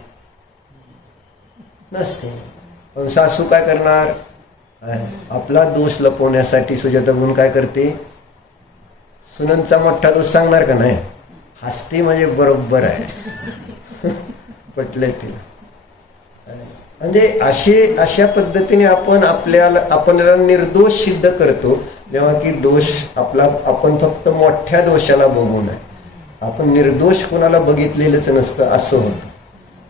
नसते. पण सासू काय करणार? आपला दोष लपवण्यासाठी सुजाता गुण काय करते? सुनंचा मोठा दोष सांगणार का नाही? हसते म्हणजे बरोबर आहे पटलंय तिला. म्हणजे अशा पद्धतीने आपण आपल्याला निर्दोष सिद्ध करतो, जेव्हा की दोष आपला आपण फक्त मोठ्या दोषाला बघू नये, आपण निर्दोष कोणाला बघितलेलंच नसतं असं होतं.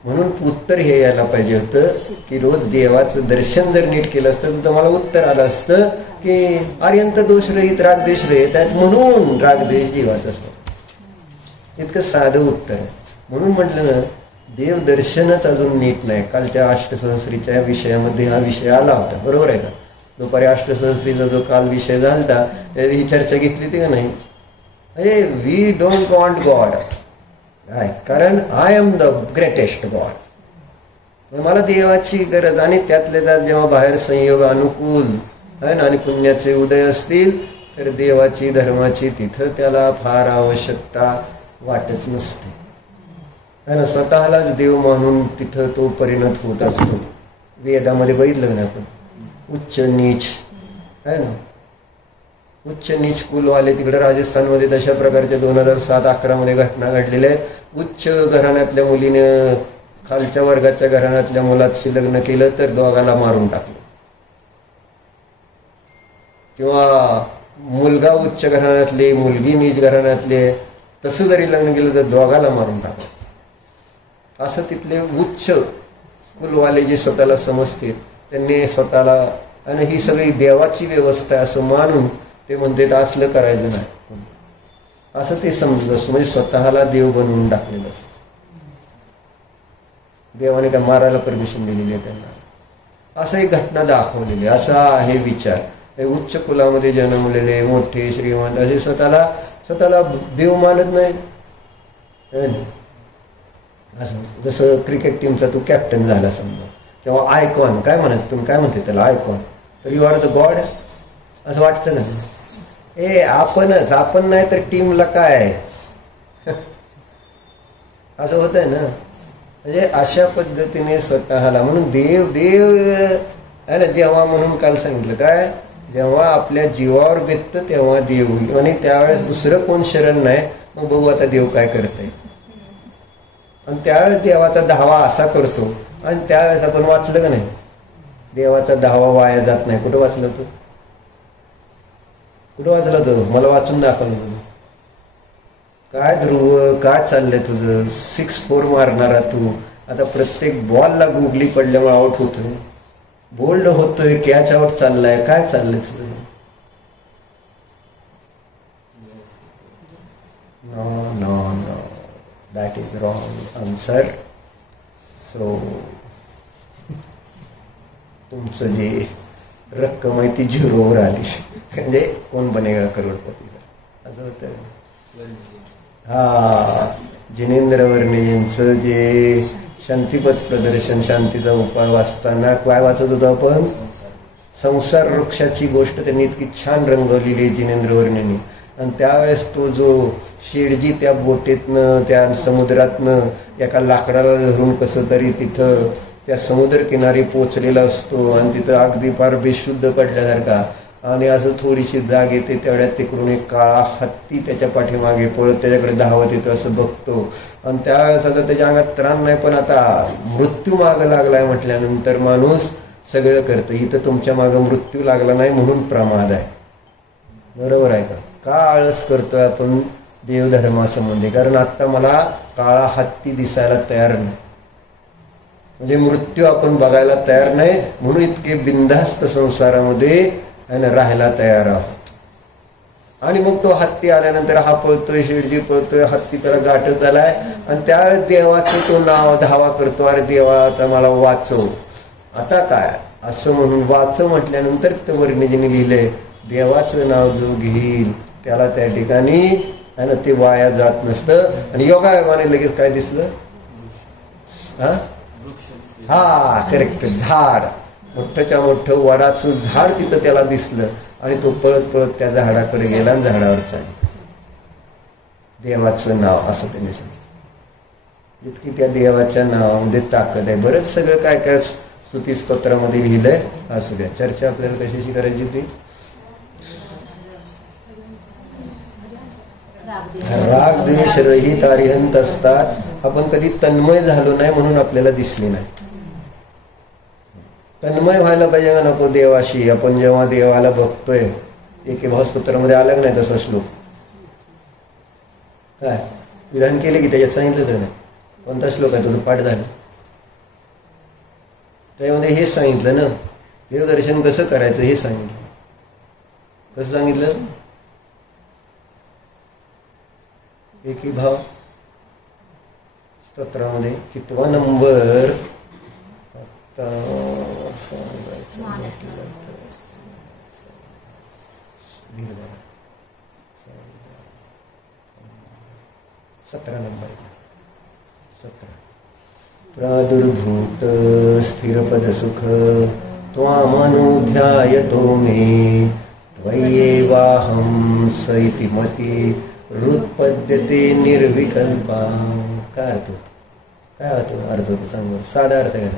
म्हणून उत्तर हे यायला पाहिजे होतं की रोज देवाचं दर्शन जर नीट केलं असतं तर तुम्हाला उत्तर आलं असतं की अत्यंत दोष रहित रागद्वेष रहित आहेत, म्हणून रागद्वेष जीवाचा स्वभाव. इतकं साधं उत्तर आहे. म्हणून म्हटलं ना, देव दर्शनच अजून नीट नाही. कालच्या अष्टसहस्रीच्या विषयामध्ये हा विषय आला होता, बरोबर आहे का? दुपारी अष्टसहस्रीचा जो काल विषय झाला त्याची ही चर्चा घेतली होती का नाही? वी डोंट वॉन्ट गॉड, कारण I am the greatest God. मला देवाची गरज. आणि त्यातल्या त्यात जेव्हा बाहेर संयोग अनुकूल आहे ना, आणि पुण्याचे उदय असतील तर देवाची धर्माची तिथं त्याला फार आवश्यकता वाटत नसते, है ना. स्वतःलाच देव मानून तिथं तो परिणत होत असतो. वेदामध्ये बघितलं ना आपण, उच्च नीच आहे ना, उच्च नीच कुलवाले तिकडे राजस्थानमध्ये तशा प्रकारच्या 2007-11 मध्ये घटना घडलेल्या आहेत. उच्च घराण्यातल्या मुलीने खालच्या वर्गाच्या घराण्यातल्या मुलाशी लग्न केलं तर दोघाला मारून टाकलं, किंवा मुलगा उच्च घराण्यातले मुलगी नीच घराण्यातले तसं जरी लग्न केलं तर दोघाला मारून टाकलं. असं तिथले उच्च कुलवाले जे स्वतःला समजते त्यांनी स्वतःला, आणि ही सगळी देवाची व्यवस्था असं मानून ते म्हणते असलं करायचं नाही, असं ते समजत असतं. म्हणजे स्वतःला देव बनवून टाकलेलं असतं. देवाने काय मारायला परमिशन दिलेली आहे त्यांना, असं एक घटना दाखवलेली. असा आहे विचार. हे उच्च कुलामध्ये जन्मलेले मोठे श्रीमंत असे स्वतःला देव मानत नाही. असं जसं क्रिकेट टीमचा तू कॅप्टन झाला समजा, किंवा आयकॉन, काय म्हणायचं तुम्ही, काय म्हणते त्याला, आयकॉन, तर यू आर द गॉड असं वाटतं ना. आपण नाही तर टीमला काय आहे असं होत आहे ना. म्हणजे अशा पद्धतीने स्वतःला म्हणून देव आहे ना. जेव्हा म्हणून काल सांगितलं काय, जेव्हा आपल्या जीवावर बेततं तेव्हा देव होईल, आणि त्यावेळेस दुसरं कोण शरण नाही. मग बघू आता देव काय करतंय. आणि त्यावेळेस देवाचा धावा असा करतो, आणि त्यावेळेस आपण वाचलं का नाही, देवाचा धावा वाया जात नाही. कुठं वाचलं तू, कुठं वाचलं होतं, मला वाचून दाखवलं तुम्ही. काय ध्रुव, काय चाललंय तुझं, 6-4 मारणारा तू आता प्रत्येक बॉलला गुगली पडल्यामुळे आउट होतोय, बोल्ड होतोय, कॅच आउट चाललाय, काय चाललंय तुझं. No, that is wrong answer. So तुमचं जे रक्कम आहे ती 0वर आली. म्हणजे कोण बनेगा करोडपती असं होतं. हा, जिनेंद्र वर्णे यांचं जे शांतीपद प्रदर्शन, शांतीचा उपाय वाचताना काय वाचत होतो आपण, संसार वृक्षाची गोष्ट त्यांनी इतकी छान रंगवलेली आहे जिनेंद्र वर्णेंनी. आणि त्यावेळेस तो जो शेडजी त्या बोटीतनं त्या समुद्रातनं एका लाकडाला धरून कसं तरी तिथं त्या समुद्र किनारी पोचलेला असतो, आणि तिथं अगदी फार बेशुद्ध पडल्यासारखा, आणि असं थोडीशी जाग येते तेवढ्यात तिकडून एक काळा हत्ती त्याच्या पाठीमागे पळत त्याच्याकडे धावत येतो, असं बघतो. आणि त्यावेळेस आता त्याच्या अंगात त्राण नाही, पण आता मृत्यू मागं लागलाय म्हटल्यानंतर माणूस सगळं करतं. इथं तुमच्या मागं मृत्यू लागला नाही म्हणून प्रमाद आहे. बरोबर आहे का. का आळस करतोय आपण देवधर्मासंबंधी, कारण आता मला काळा हत्ती दिसायला तयार नाही, म्हणजे मृत्यू आपण बघायला तयार नाही, म्हणून इतके बिनधास्त संसारामध्ये राहायला तयार आहोत. आणि मग तो हत्ती आल्यानंतर हा पळतोय, शेडजी पळतोय, हत्ती त्याला गाठत आलाय, आणि त्यावेळेस देवाचं तो नाव धावा करतो, अरे देवा आता मला वाचव, आता काय असं म्हणून वाचव म्हटल्यानंतर तर वर्णिजीने लिहिलंय, देवाचं नाव जो घेईल त्याला त्या ठिकाणी आहे ना ते वाया जात नसतं. आणि योगायोगाने लगेच काय दिसलं, हा करेक्ट, झाड, मोठ्याच्या मोठं वडाचं झाड तिथं त्याला दिसलं, आणि तो पळत पळत त्या झाडाकडे गेला आणि झाडावर चालला. देवाचं नाव असं त्यांनी सांगितलं. इतकी त्या देवाच्या नावामध्ये ताकद आहे. बरंच सगळं काय काय स्तुती स्तोत्रामध्ये लिहिलंय. असू द्या, चर्चा आपल्याला कशाची करायची होती. राग द्वेष रहित अरिहंत असतात. आपण कधी तन्मय झालो नाही म्हणून आपल्याला दिसले नाही. तन्मय व्हायला पाहिजे का नको देवाशी. आपण जेव्हा देवाला बघतोय, एके भावस्तोत्रामध्ये आलं नाही तसा श्लोक, काय विधान केले की त्याच्यात सांगितलं तर नाही. कोणता श्लोक आहे तो पाठ झाला, त्यामध्ये हेच सांगितलं ना, देवदर्शन कसं करायचं हे सांगितलं. कसं सांगितलं, एकी भाव स्तोत्रामध्ये कितवा नंबर आता सांगायचं, 17 नंबर, 17. प्रादुर्भूत स्थिरपद सुख त्वामनुध्यायतो मे त्वय्येवाहं स इति मती हृत्पद्यते निर्विकल्पा. काय अर्थ होतो? काय अर्थ होतो सांग? साधा अर्थ काय?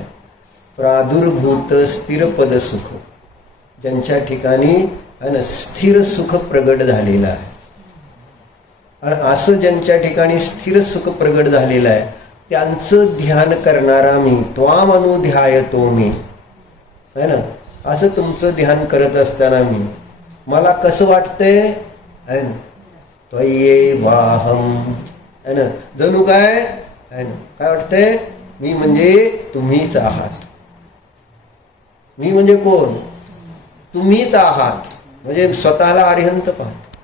प्रादुर्भूत स्थिर पद सुख, ज्यांच्या ठिकाणी स्थिर सुख प्रगट झालेलं आहे. आणि असं ज्यांच्या ठिकाणी स्थिर सुख प्रगट झालेलं आहे त्यांचं ध्यान करणारा मी, त्वाम अनुध्यायतो मी, है ना. असं तुमचं ध्यान करत असताना मी मला कसं वाटतंय, है ना, त्वय्येवाहं, है ना, जणू काय, है ना, काय वाटतंय? मी म्हणजे तुम्हीच आहात. मी म्हणजे कोण? तुम्हीच आहात. म्हणजे स्वतःला अरिहंत पाहत.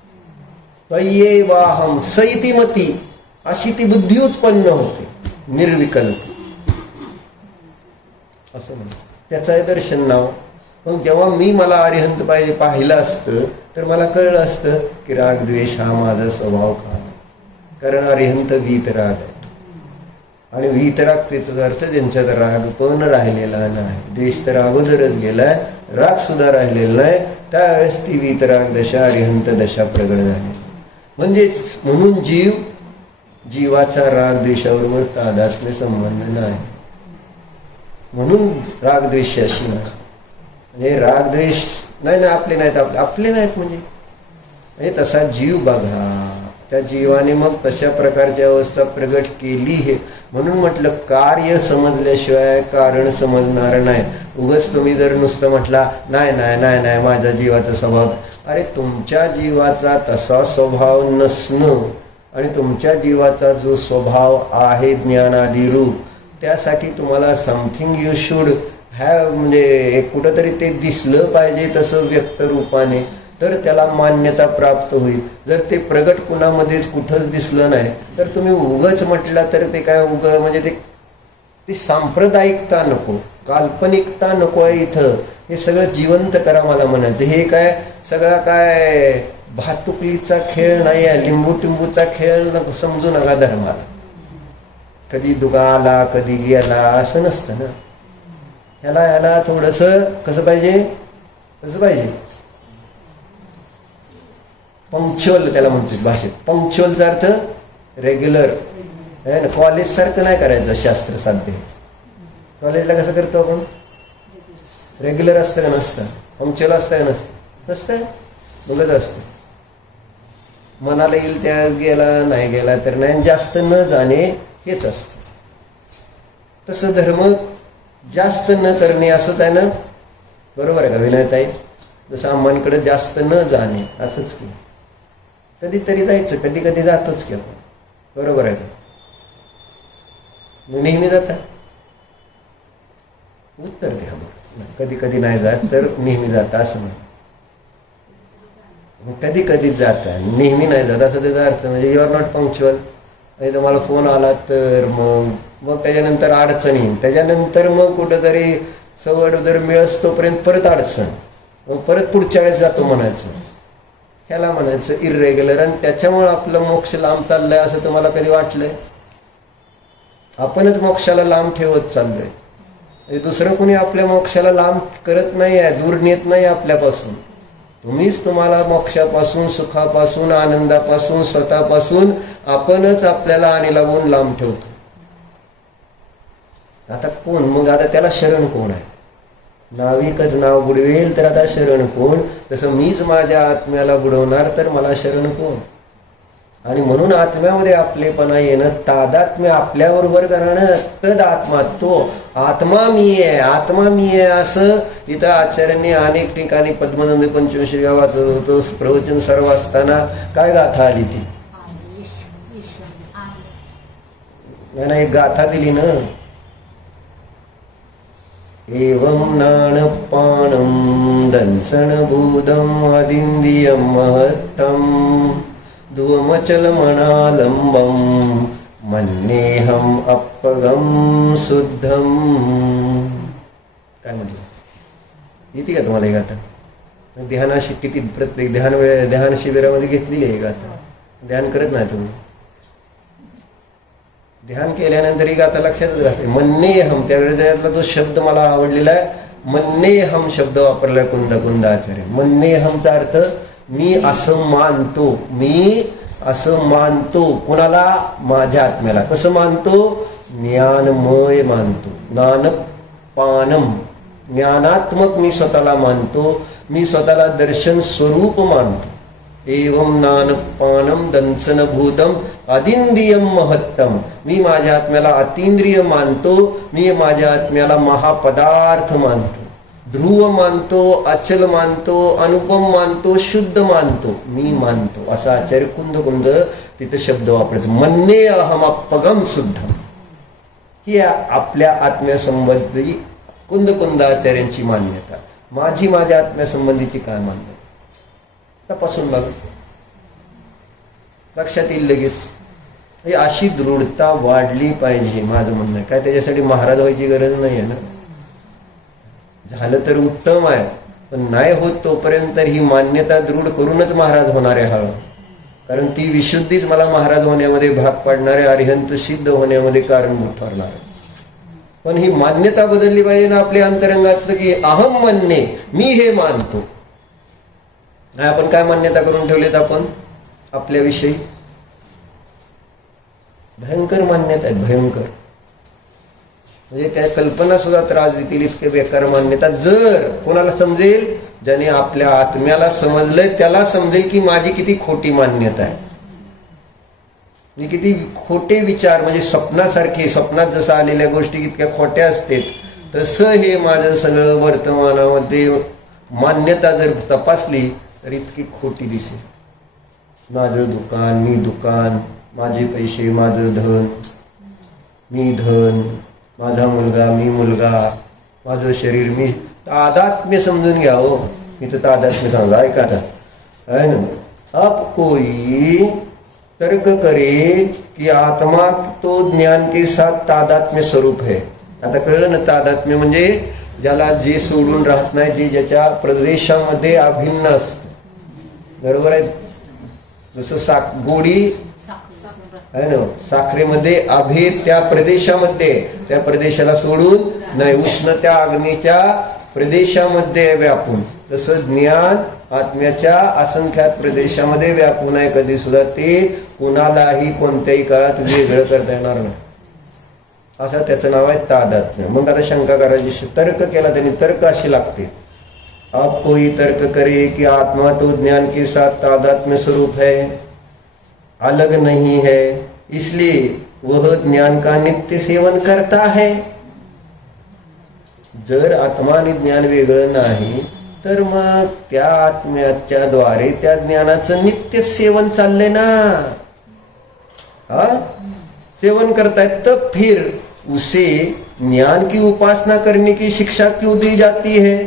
त्वय्येवाहं स इति मती, अशी ती बुद्धी उत्पन्न होते निर्विकल्प, असं म्हणतात. त्याचं आहे दर्शन नाव. मग जेव्हा मी मला अरिहंत पाहिजे पाहिलं असतं तर मला कळलं असतं की राग द्वेष हा माझा स्वभाव का, कारण अरिहंत वीतराग आहे. आणि वीतरागतेचा अर्थ ज्यांच्यात राग पण राहिलेला नाही, द्वेष तर अगोदरच गेलाय, राग सुद्धा राहिलेला नाही, त्यावेळेस ती वीतराग दशा अरिहंत दशा प्रगट झाली. म्हणून जीवाचा राग द्वेषाबरोबर तादात्म्य संबंध नाही. म्हणून रागद्वेषाशी नाही. म्हणजे रागद्वेष नाही आपले नाहीत, आपले नाहीत म्हणजे तसा जीव बघा. त्या जीवाने मग तशा प्रकारची अवस्था प्रगट केली आहे. म्हणून म्हटलं कार्य समजल्याशिवाय कारण समजणार नाही. उगाच तुम्ही जर नुसतं म्हटला नाही नाही नाही नाही माझ्या जीवाचा स्वभाव, अरे तुमच्या जीवाचा तसा स्वभाव नसणं आणि तुमच्या जीवाचा जो स्वभाव आहे ज्ञानादी रूप, त्यासाठी तुम्हाला समथिंग यू शुड हॅव, म्हणजे कुठंतरी ते दिसलं पाहिजे तसं व्यक्त रूपाने, तर त्याला मान्यता प्राप्त होईल. जर ते प्रगट कुणामध्येच कुठंच दिसलं नाही तर तुम्ही उगच म्हटलं तर ते काय म्हणजे ती सांप्रदायिकता नको, काल्पनिकता नको आहे इथं. हे सगळं जिवंत करा मला म्हणायचं. हे काय सगळा काय भातुकलीचा खेळ नाही आहे, लिंबू टिंबूचा खेळ नको समजू नका धर्माला. कधी दुगा आला कधी गेला असं नसतं ना. ह्याला थोडंसं कसं पाहिजे, कसं पाहिजे, पंक्च्युअल त्याला म्हणतो भाषेत. पंक्च्युअलचा अर्थ रेग्युलर आहे ना. कॉलेज सारखं नाही करायचं शास्त्र साध्य. कॉलेजला कसं करतो आपण, रेग्युलर असतं का नसतं, पंक्च्युअल असतं का नसतं, नसतं, बघत असतं. मनाला येईल त्या गेला, नाही गेला तर नाही, जास्त न जाणे हेच असतं. तसं धर्म जास्त न करणे असंच आहे ना, बरोबर आहे का विनयताई? जसं आम्हांकडे जास्त न जाणे असंच की, कधीतरी जायचं, कधी कधी जातोच की आपण, बरोबर आहे का? नेहमी जाता, उत्तर द्या बरं. कधी कधी नाही जात तर नेहमी जाता असं नाही. कधी कधीच जाता, नेहमी नाही जात असं त्याचा अर्थ. म्हणजे यू आर नॉट पंक्च्युअल. आणि तुम्हाला फोन आला तर मग त्याच्यानंतर अडचणी, त्याच्यानंतर मग कुठंतरी सवड जर मिळस तोपर्यंत परत अडचण, मग परत पुढच्या वेळेस जातो म्हणायचं. ह्याला म्हणायचं इर्रेग्युलर. आणि त्याच्यामुळे आपलं मोक्ष लांब चाललंय असं तुम्हाला कधी वाटलंय? आपणच मोक्षाला लांब ठेवत चाललोय. दुसरं कोणी आपल्या मोक्षाला लांब करत नाही आहे, दूर नेत नाही आपल्यापासून. तुम्हीच तुम्हाला मोक्षापासून, सुखापासून, आनंदापासून, स्वतःपासून आपणच आपल्याला आणि लावून लांब ठेवतो. आता कोण मग? आता त्याला शरण कोण आहे? नाविकच नाव बुडवेल तर आता शरण कोण? तसं मीच माझ्या आत्म्याला बुडवणार तर मला शरण कोण? आणि म्हणून आत्म्यामध्ये आपलेपणा येणं, तादात्म्य आपल्याबरोबर करणं, तद आत्मा, तो आत्मा मी आहे, आत्मा मी आहे असं इथं आचार्यांनी अनेक ठिकाणी पद्मनंद पंचविंशी गावाचं होतं प्रवचन सर्व असताना काय गाथा आली ती? ना एक गाथा दिली ना, एवं नाणपाणं दंसनभूदं अदिंदियं महत्तम धुवमचलमनालंबं मन्येहम अप्पगम शुद्धम. काय म्हटलं? येते का तुम्हाला ही गाथा? ध्यानाशी किती प्रत्येक ध्यान शिबिरामध्ये घेतलेली आहे गाथा. ध्यान करत नाही तुम्ही, ध्यान केल्यानंतर ही गाथा लक्षातच राहते. मन्येहम, त्यावेळेस त्यातला तो शब्द मला आवडलेला आहे, मन्नेहम शब्द वापरलाय कुंदाचार्य. मन्नेहमचा अर्थ मी असं मानतो. मी असं मानतो. कुणाला? माझ्या आत्म्याला. कसं मानतो? ज्ञानमय मानतो. ज्ञानपानम, ज्ञानात्मक मी स्वतःला मानतो. मी स्वतःला दर्शन स्वरूप मानतो. एवं ज्ञानपानम दंसन भूतम अदिंद्रियम महत्तम. मी माझ्या आत्म्याला अतींद्रिय मानतो. मी माझ्या आत्म्याला महापदार्थ मानतो. ध्रुव मानतो, अचल मानतो, अनुपम मानतो, शुद्ध मानतो. मी मानतो. असा आचार्य कुंद तिथे शब्द वापरतो. मन्ने अहम अपगम शुद्धम. ही आपल्या आत्म्यासंबंधी कुंद आचार्यांची मान्यता. माझी माझ्या आत्म्यासंबंधीची काय मान्यता तपासून बघ, लक्षात येईल लगेच. अशी दृढता वाढली पाहिजे माझं म्हणणं आहे. काय त्याच्यासाठी महाराज व्हायची गरज नाही आहे ना. झालं तर उत्तम आहे, पण नाही होत तोपर्यंत ही मान्यता दृढ करूनच महाराज होणार आहे हळू. कारण ती विशुद्धीच मला महाराज होण्यामध्ये भाग पाडणारे, अरिहंत सिद्ध होण्यामध्ये कारणभूत ठरणार आहे. पण ही मान्यता बदलली पाहिजे ना आपल्या अंतरंगात, की अहम म्हणणे, मी हे मानतो. आपण काय मान्यता करून ठेवलेत आपण आपल्याविषयी? भयंकर मान्यता आहेत, भयंकर. म्हणजे त्या कल्पना सुद्धा त्रास देतील इतके बेकार मान्यता. जर कोणाला समजेल, ज्याने आपल्या आत्म्याला समजलंय त्याला समजेल की माझी किती खोटी मान्यता आहे, मी किती खोटे विचार, म्हणजे स्वप्नासारखे, स्वप्नात जसं आलेल्या गोष्टी इतक्या खोट्या असतात तसं हे माझं सगळं वर्तमानामध्ये मान्यता जर तपासली तर इतकी खोटी दिसेल. माझं दुकान, मी दुकान, माझे पैसे, माझं धन, मी धन, माझा मुलगा, मी मुलगा, माझं शरीर, मी. तादात्म्य समजून घ्या हो. मी तर तादात्म्य सांगला. ऐका आता, है ना. अब कोई तर्क करे कि आत्मा तो ज्ञान के साथ तादात्म्य स्वरूप है. आता कळलं ना, तादात्म्य म्हणजे ज्याला जे सोडून राहत नाही, जे ज्याच्या प्रदेशामध्ये अभिन्न असत. बरोबर आहे. जसं गोडी आहे ना, साखरेमध्ये अभेद त्या प्रदेशामध्ये, त्या प्रदेशाला सोडून नाही. उष्ण त्या अग्नीच्या प्रदेशामध्ये व्यापून, तसं ज्ञान आत्म्याच्या असंख्यात प्रदेशामध्ये व्यापून आहे. कधी सुद्धा ते कुणालाही कोणत्याही काळात वेगळं करता येणार नाही. असं त्याचं नाव आहे तादात्म्य. मग आता शंका करायची, तर्क केला त्यांनी, तर्क अशी लागते. अब कोई तर्क करे कि आत्मा तो ज्ञान के साथ तादात्म्य स्वरूप है, अलग नहीं है, इसलिए वह ज्ञान का नित्य सेवन करता है. जर आत्मा आणि ज्ञान वेगळं नाही तर मग त्या आत्म्याच्या द्वारे त्या ज्ञानाचं नित्य सेवन चाललंय ना. सेवन करतायत, तर फिर उसे ज्ञान की उपासना करने की शिक्षा क्यों दी जाती है?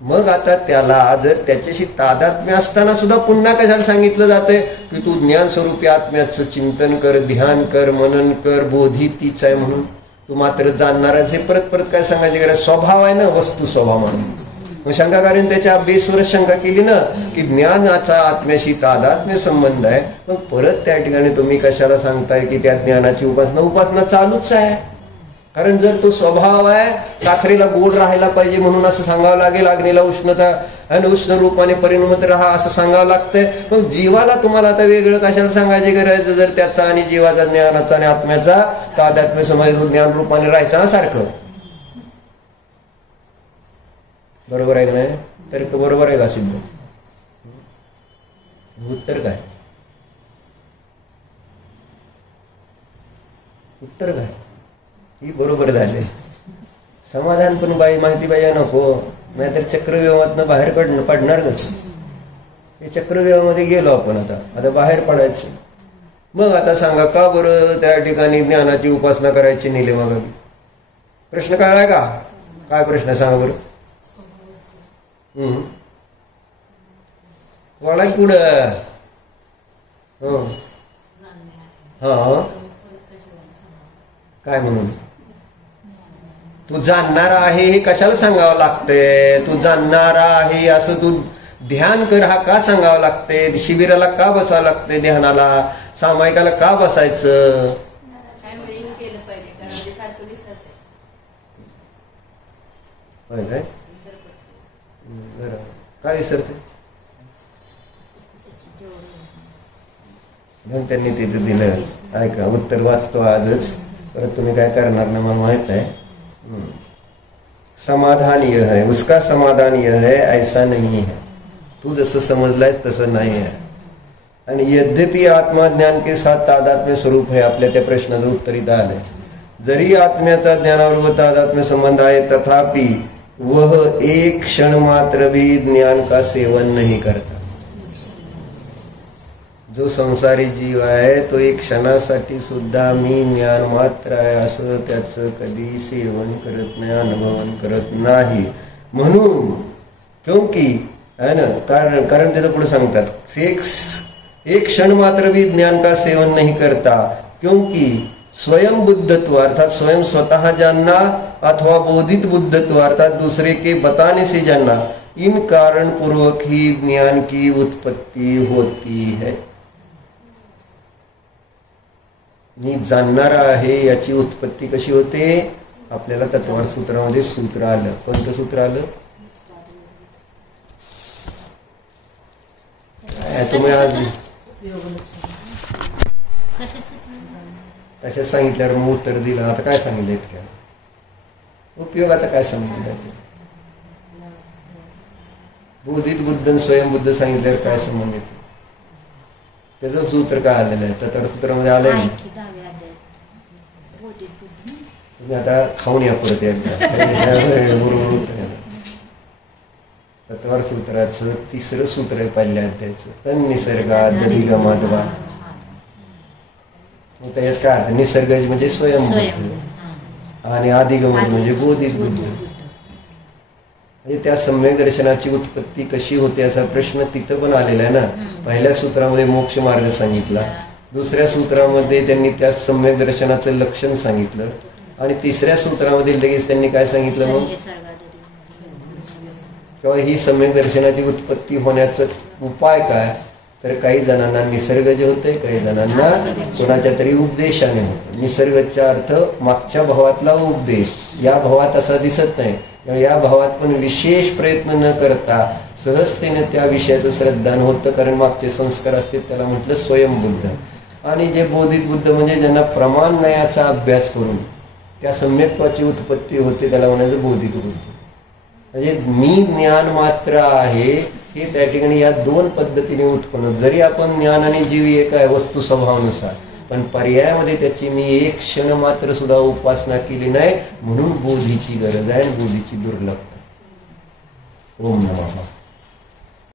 मग आता त्याला जर त्याच्याशी तादात्म्य असताना सुद्धा पुन्हा कशाला सांगितलं जातंय की तू ज्ञान स्वरूपी आत्म्याचं चिंतन कर, ध्यान कर, मनन कर, बोधी तीच आहे म्हणून. तू मात्र जाणणारच. हे परत परत काय सांगायची गरज? स्वभाव आहे ना, वस्तू स्वभाव म्हणून. मग शंकाकारांनी त्याच्या बेसवरच शंका केली ना की ज्ञानाचा आत्म्याशी तादात्म्य संबंध आहे. मग परत त्या ठिकाणी तुम्ही कशाला सांगताय की त्या ज्ञानाची उपासना चालूच आहे? कारण जर तो स्वभाव आहे, साखरेला गोड राहायला पाहिजे म्हणून असं सांगावं लागेल, अग्नीला उष्णता आणि उष्ण रूपाने परिणमत राहा असं सांगावं लागतंय. मग जीवाला तुम्हाला आता वेगळं कशाला सांगायची गरज? जर त्याचा आणि जीवाचा, ज्ञानाचा आणि आत्म्याचा तादात्म्य समज ज्ञान रूपाने राहायचं ना सारखं. बरोबर आहे का नाही? तर्क बरोबर आहे का सिद्ध? उत्तर काय? उत्तर काय? ही बरोबर झाले. समाधान पण माहिती पाहिजे नको, नाहीतर चक्रव्यूहातनं बाहेर पडणार कसं? हे चक्रव्यूहामध्ये गेलो आपण, आता बाहेर पडायचं. मग आता सांगा का बरं त्या ठिकाणी ज्ञानाची उपासना करायची नेले? मग प्रश्न कळलाय का? काय प्रश्न सांगा बरं? वाढाय पुढं. हा काय म्हणून? तू जाणणारा आहे हे कशाला सांगावं लागतंय? तू जाणणारा आहे असं तू ध्यान कर हा का सांगावं लागतंय? शिबिराला का बसावं लागतंय? ध्यानाला, सामायिकाला का बसायचं? होय काय? बरं, काय विसरते? म्हणून त्यांनी तिथे दिलं. ऐका, उत्तर वाचतो आजच, परत तुम्ही काय करणार ना मला माहित आहे. समाधान यह है, उसका समाधान यह है, ऐसा नहीं है. तू जसं समजलाय तसं नाही आहे. आणि यद्यपि आत्मज्ञान के साथ तादात्म्य स्वरूप है, आपल्या त्या प्रश्नाचं उत्तर इथं आलंय. जरी आत्म्याचा ज्ञानावर व तादात्म्य संबंध आहे, तथापि वह एक क्षण मात्र भी ज्ञान का सेवन नहीं करता. जो संसारी जीव आहे तो एक क्षणासाठी सुद्धा मी ज्ञान मात्र आहे असं त्याचं कधी सेवन करत नाही, अनुभवन करत नाही. म्हणून क्योंकि है ना, कारण त्याचं पुढे सांगतात एक क्षण मात्र भी ज्ञान का सेवन नहीं करता, क्योंकि स्वयं बुद्धत्व अर्थात स्वयं स्वतः जानना अथवा बोधित बुद्धत्व अर्थात दूसरे के बताने से जानना, इन कारण पूर्वक ही ज्ञान की उत्पत्ति होती है. मी जाणणारा आहे याची उत्पत्ती कशी होते? आपल्याला तत्वार सूत्रामध्ये सूत्र आलं. कोणतं सूत्र आलं? तुम्ही आज कशा सांगितल्यावर मग उत्तर दिलं. आता काय सांगितलं इतक्या उपयोगाचं काय सांगितलं? बोधित बुद्ध स्वयंबुद्ध सांगितल्यावर काय संबंध येतो? त्याचं सूत्र काय आलेलं आहे? तत्वार सूत्रामध्ये आलंय. तुम्ही आता खाऊन या परत एकदा. तत्वार सूत्राचं तिसरं सूत्र आहे पहिल्या अध्यायाचं, तन्निसर्गादधिगमाद्वा. त्याच्यात काय अर्थ? निसर्ग म्हणजे स्वयंबुद्ध आणि अधिगमन म्हणजे बोधित बुद्ध. म्हणजे त्या सम्यक दर्शनाची उत्पत्ती कशी होते असा प्रश्न तिथं पण आलेला आहे ना. पहिल्या सूत्रामध्ये मोक्ष मार्ग सांगितला, दुसऱ्या सूत्रामध्ये त्यांनी त्या सम्यक दर्शनाचं लक्षण सांगितलं, आणि तिसऱ्या सूत्रामध्ये लगेच त्यांनी काय सांगितलं मग? किंवा ही सम्यक दर्शनाची उत्पत्ती होण्याचा उपाय काय? तर काही जणांना निसर्गज होते, काही जणांना कोणाच्या तरी उपदेशाने होतं. निसर्गाचा अर्थ मागच्या भावातला उपदेश, या भावात असा दिसत नाही. या भावात पण विशेष प्रयत्न न करता सहजतेने त्या विषयाचं श्रद्धान होतं, कारण मागचे संस्कार असतील. त्याला म्हटलं स्वयंबुद्ध. आणि जे बोधित बुद्ध म्हणजे ज्यांना प्रमाण नयाचा अभ्यास करून त्या सम्यक्त्वाची उत्पत्ती होते, त्याला म्हणायचं बोधित बुद्ध. म्हणजे मी ज्ञान मात्र आहे हे त्या ठिकाणी या दोन पद्धतीने उत्पन्न. जरी आपण ज्ञान आणि जीव एक आहे वस्तू स्वभावानुसार, पण पर्यायामध्ये त्याची मी एक क्षण मात्र सुद्धा उपासना केली नाही, म्हणून बोधीची गरज आहे, बोधीची दुर्लभता. ओम नमः.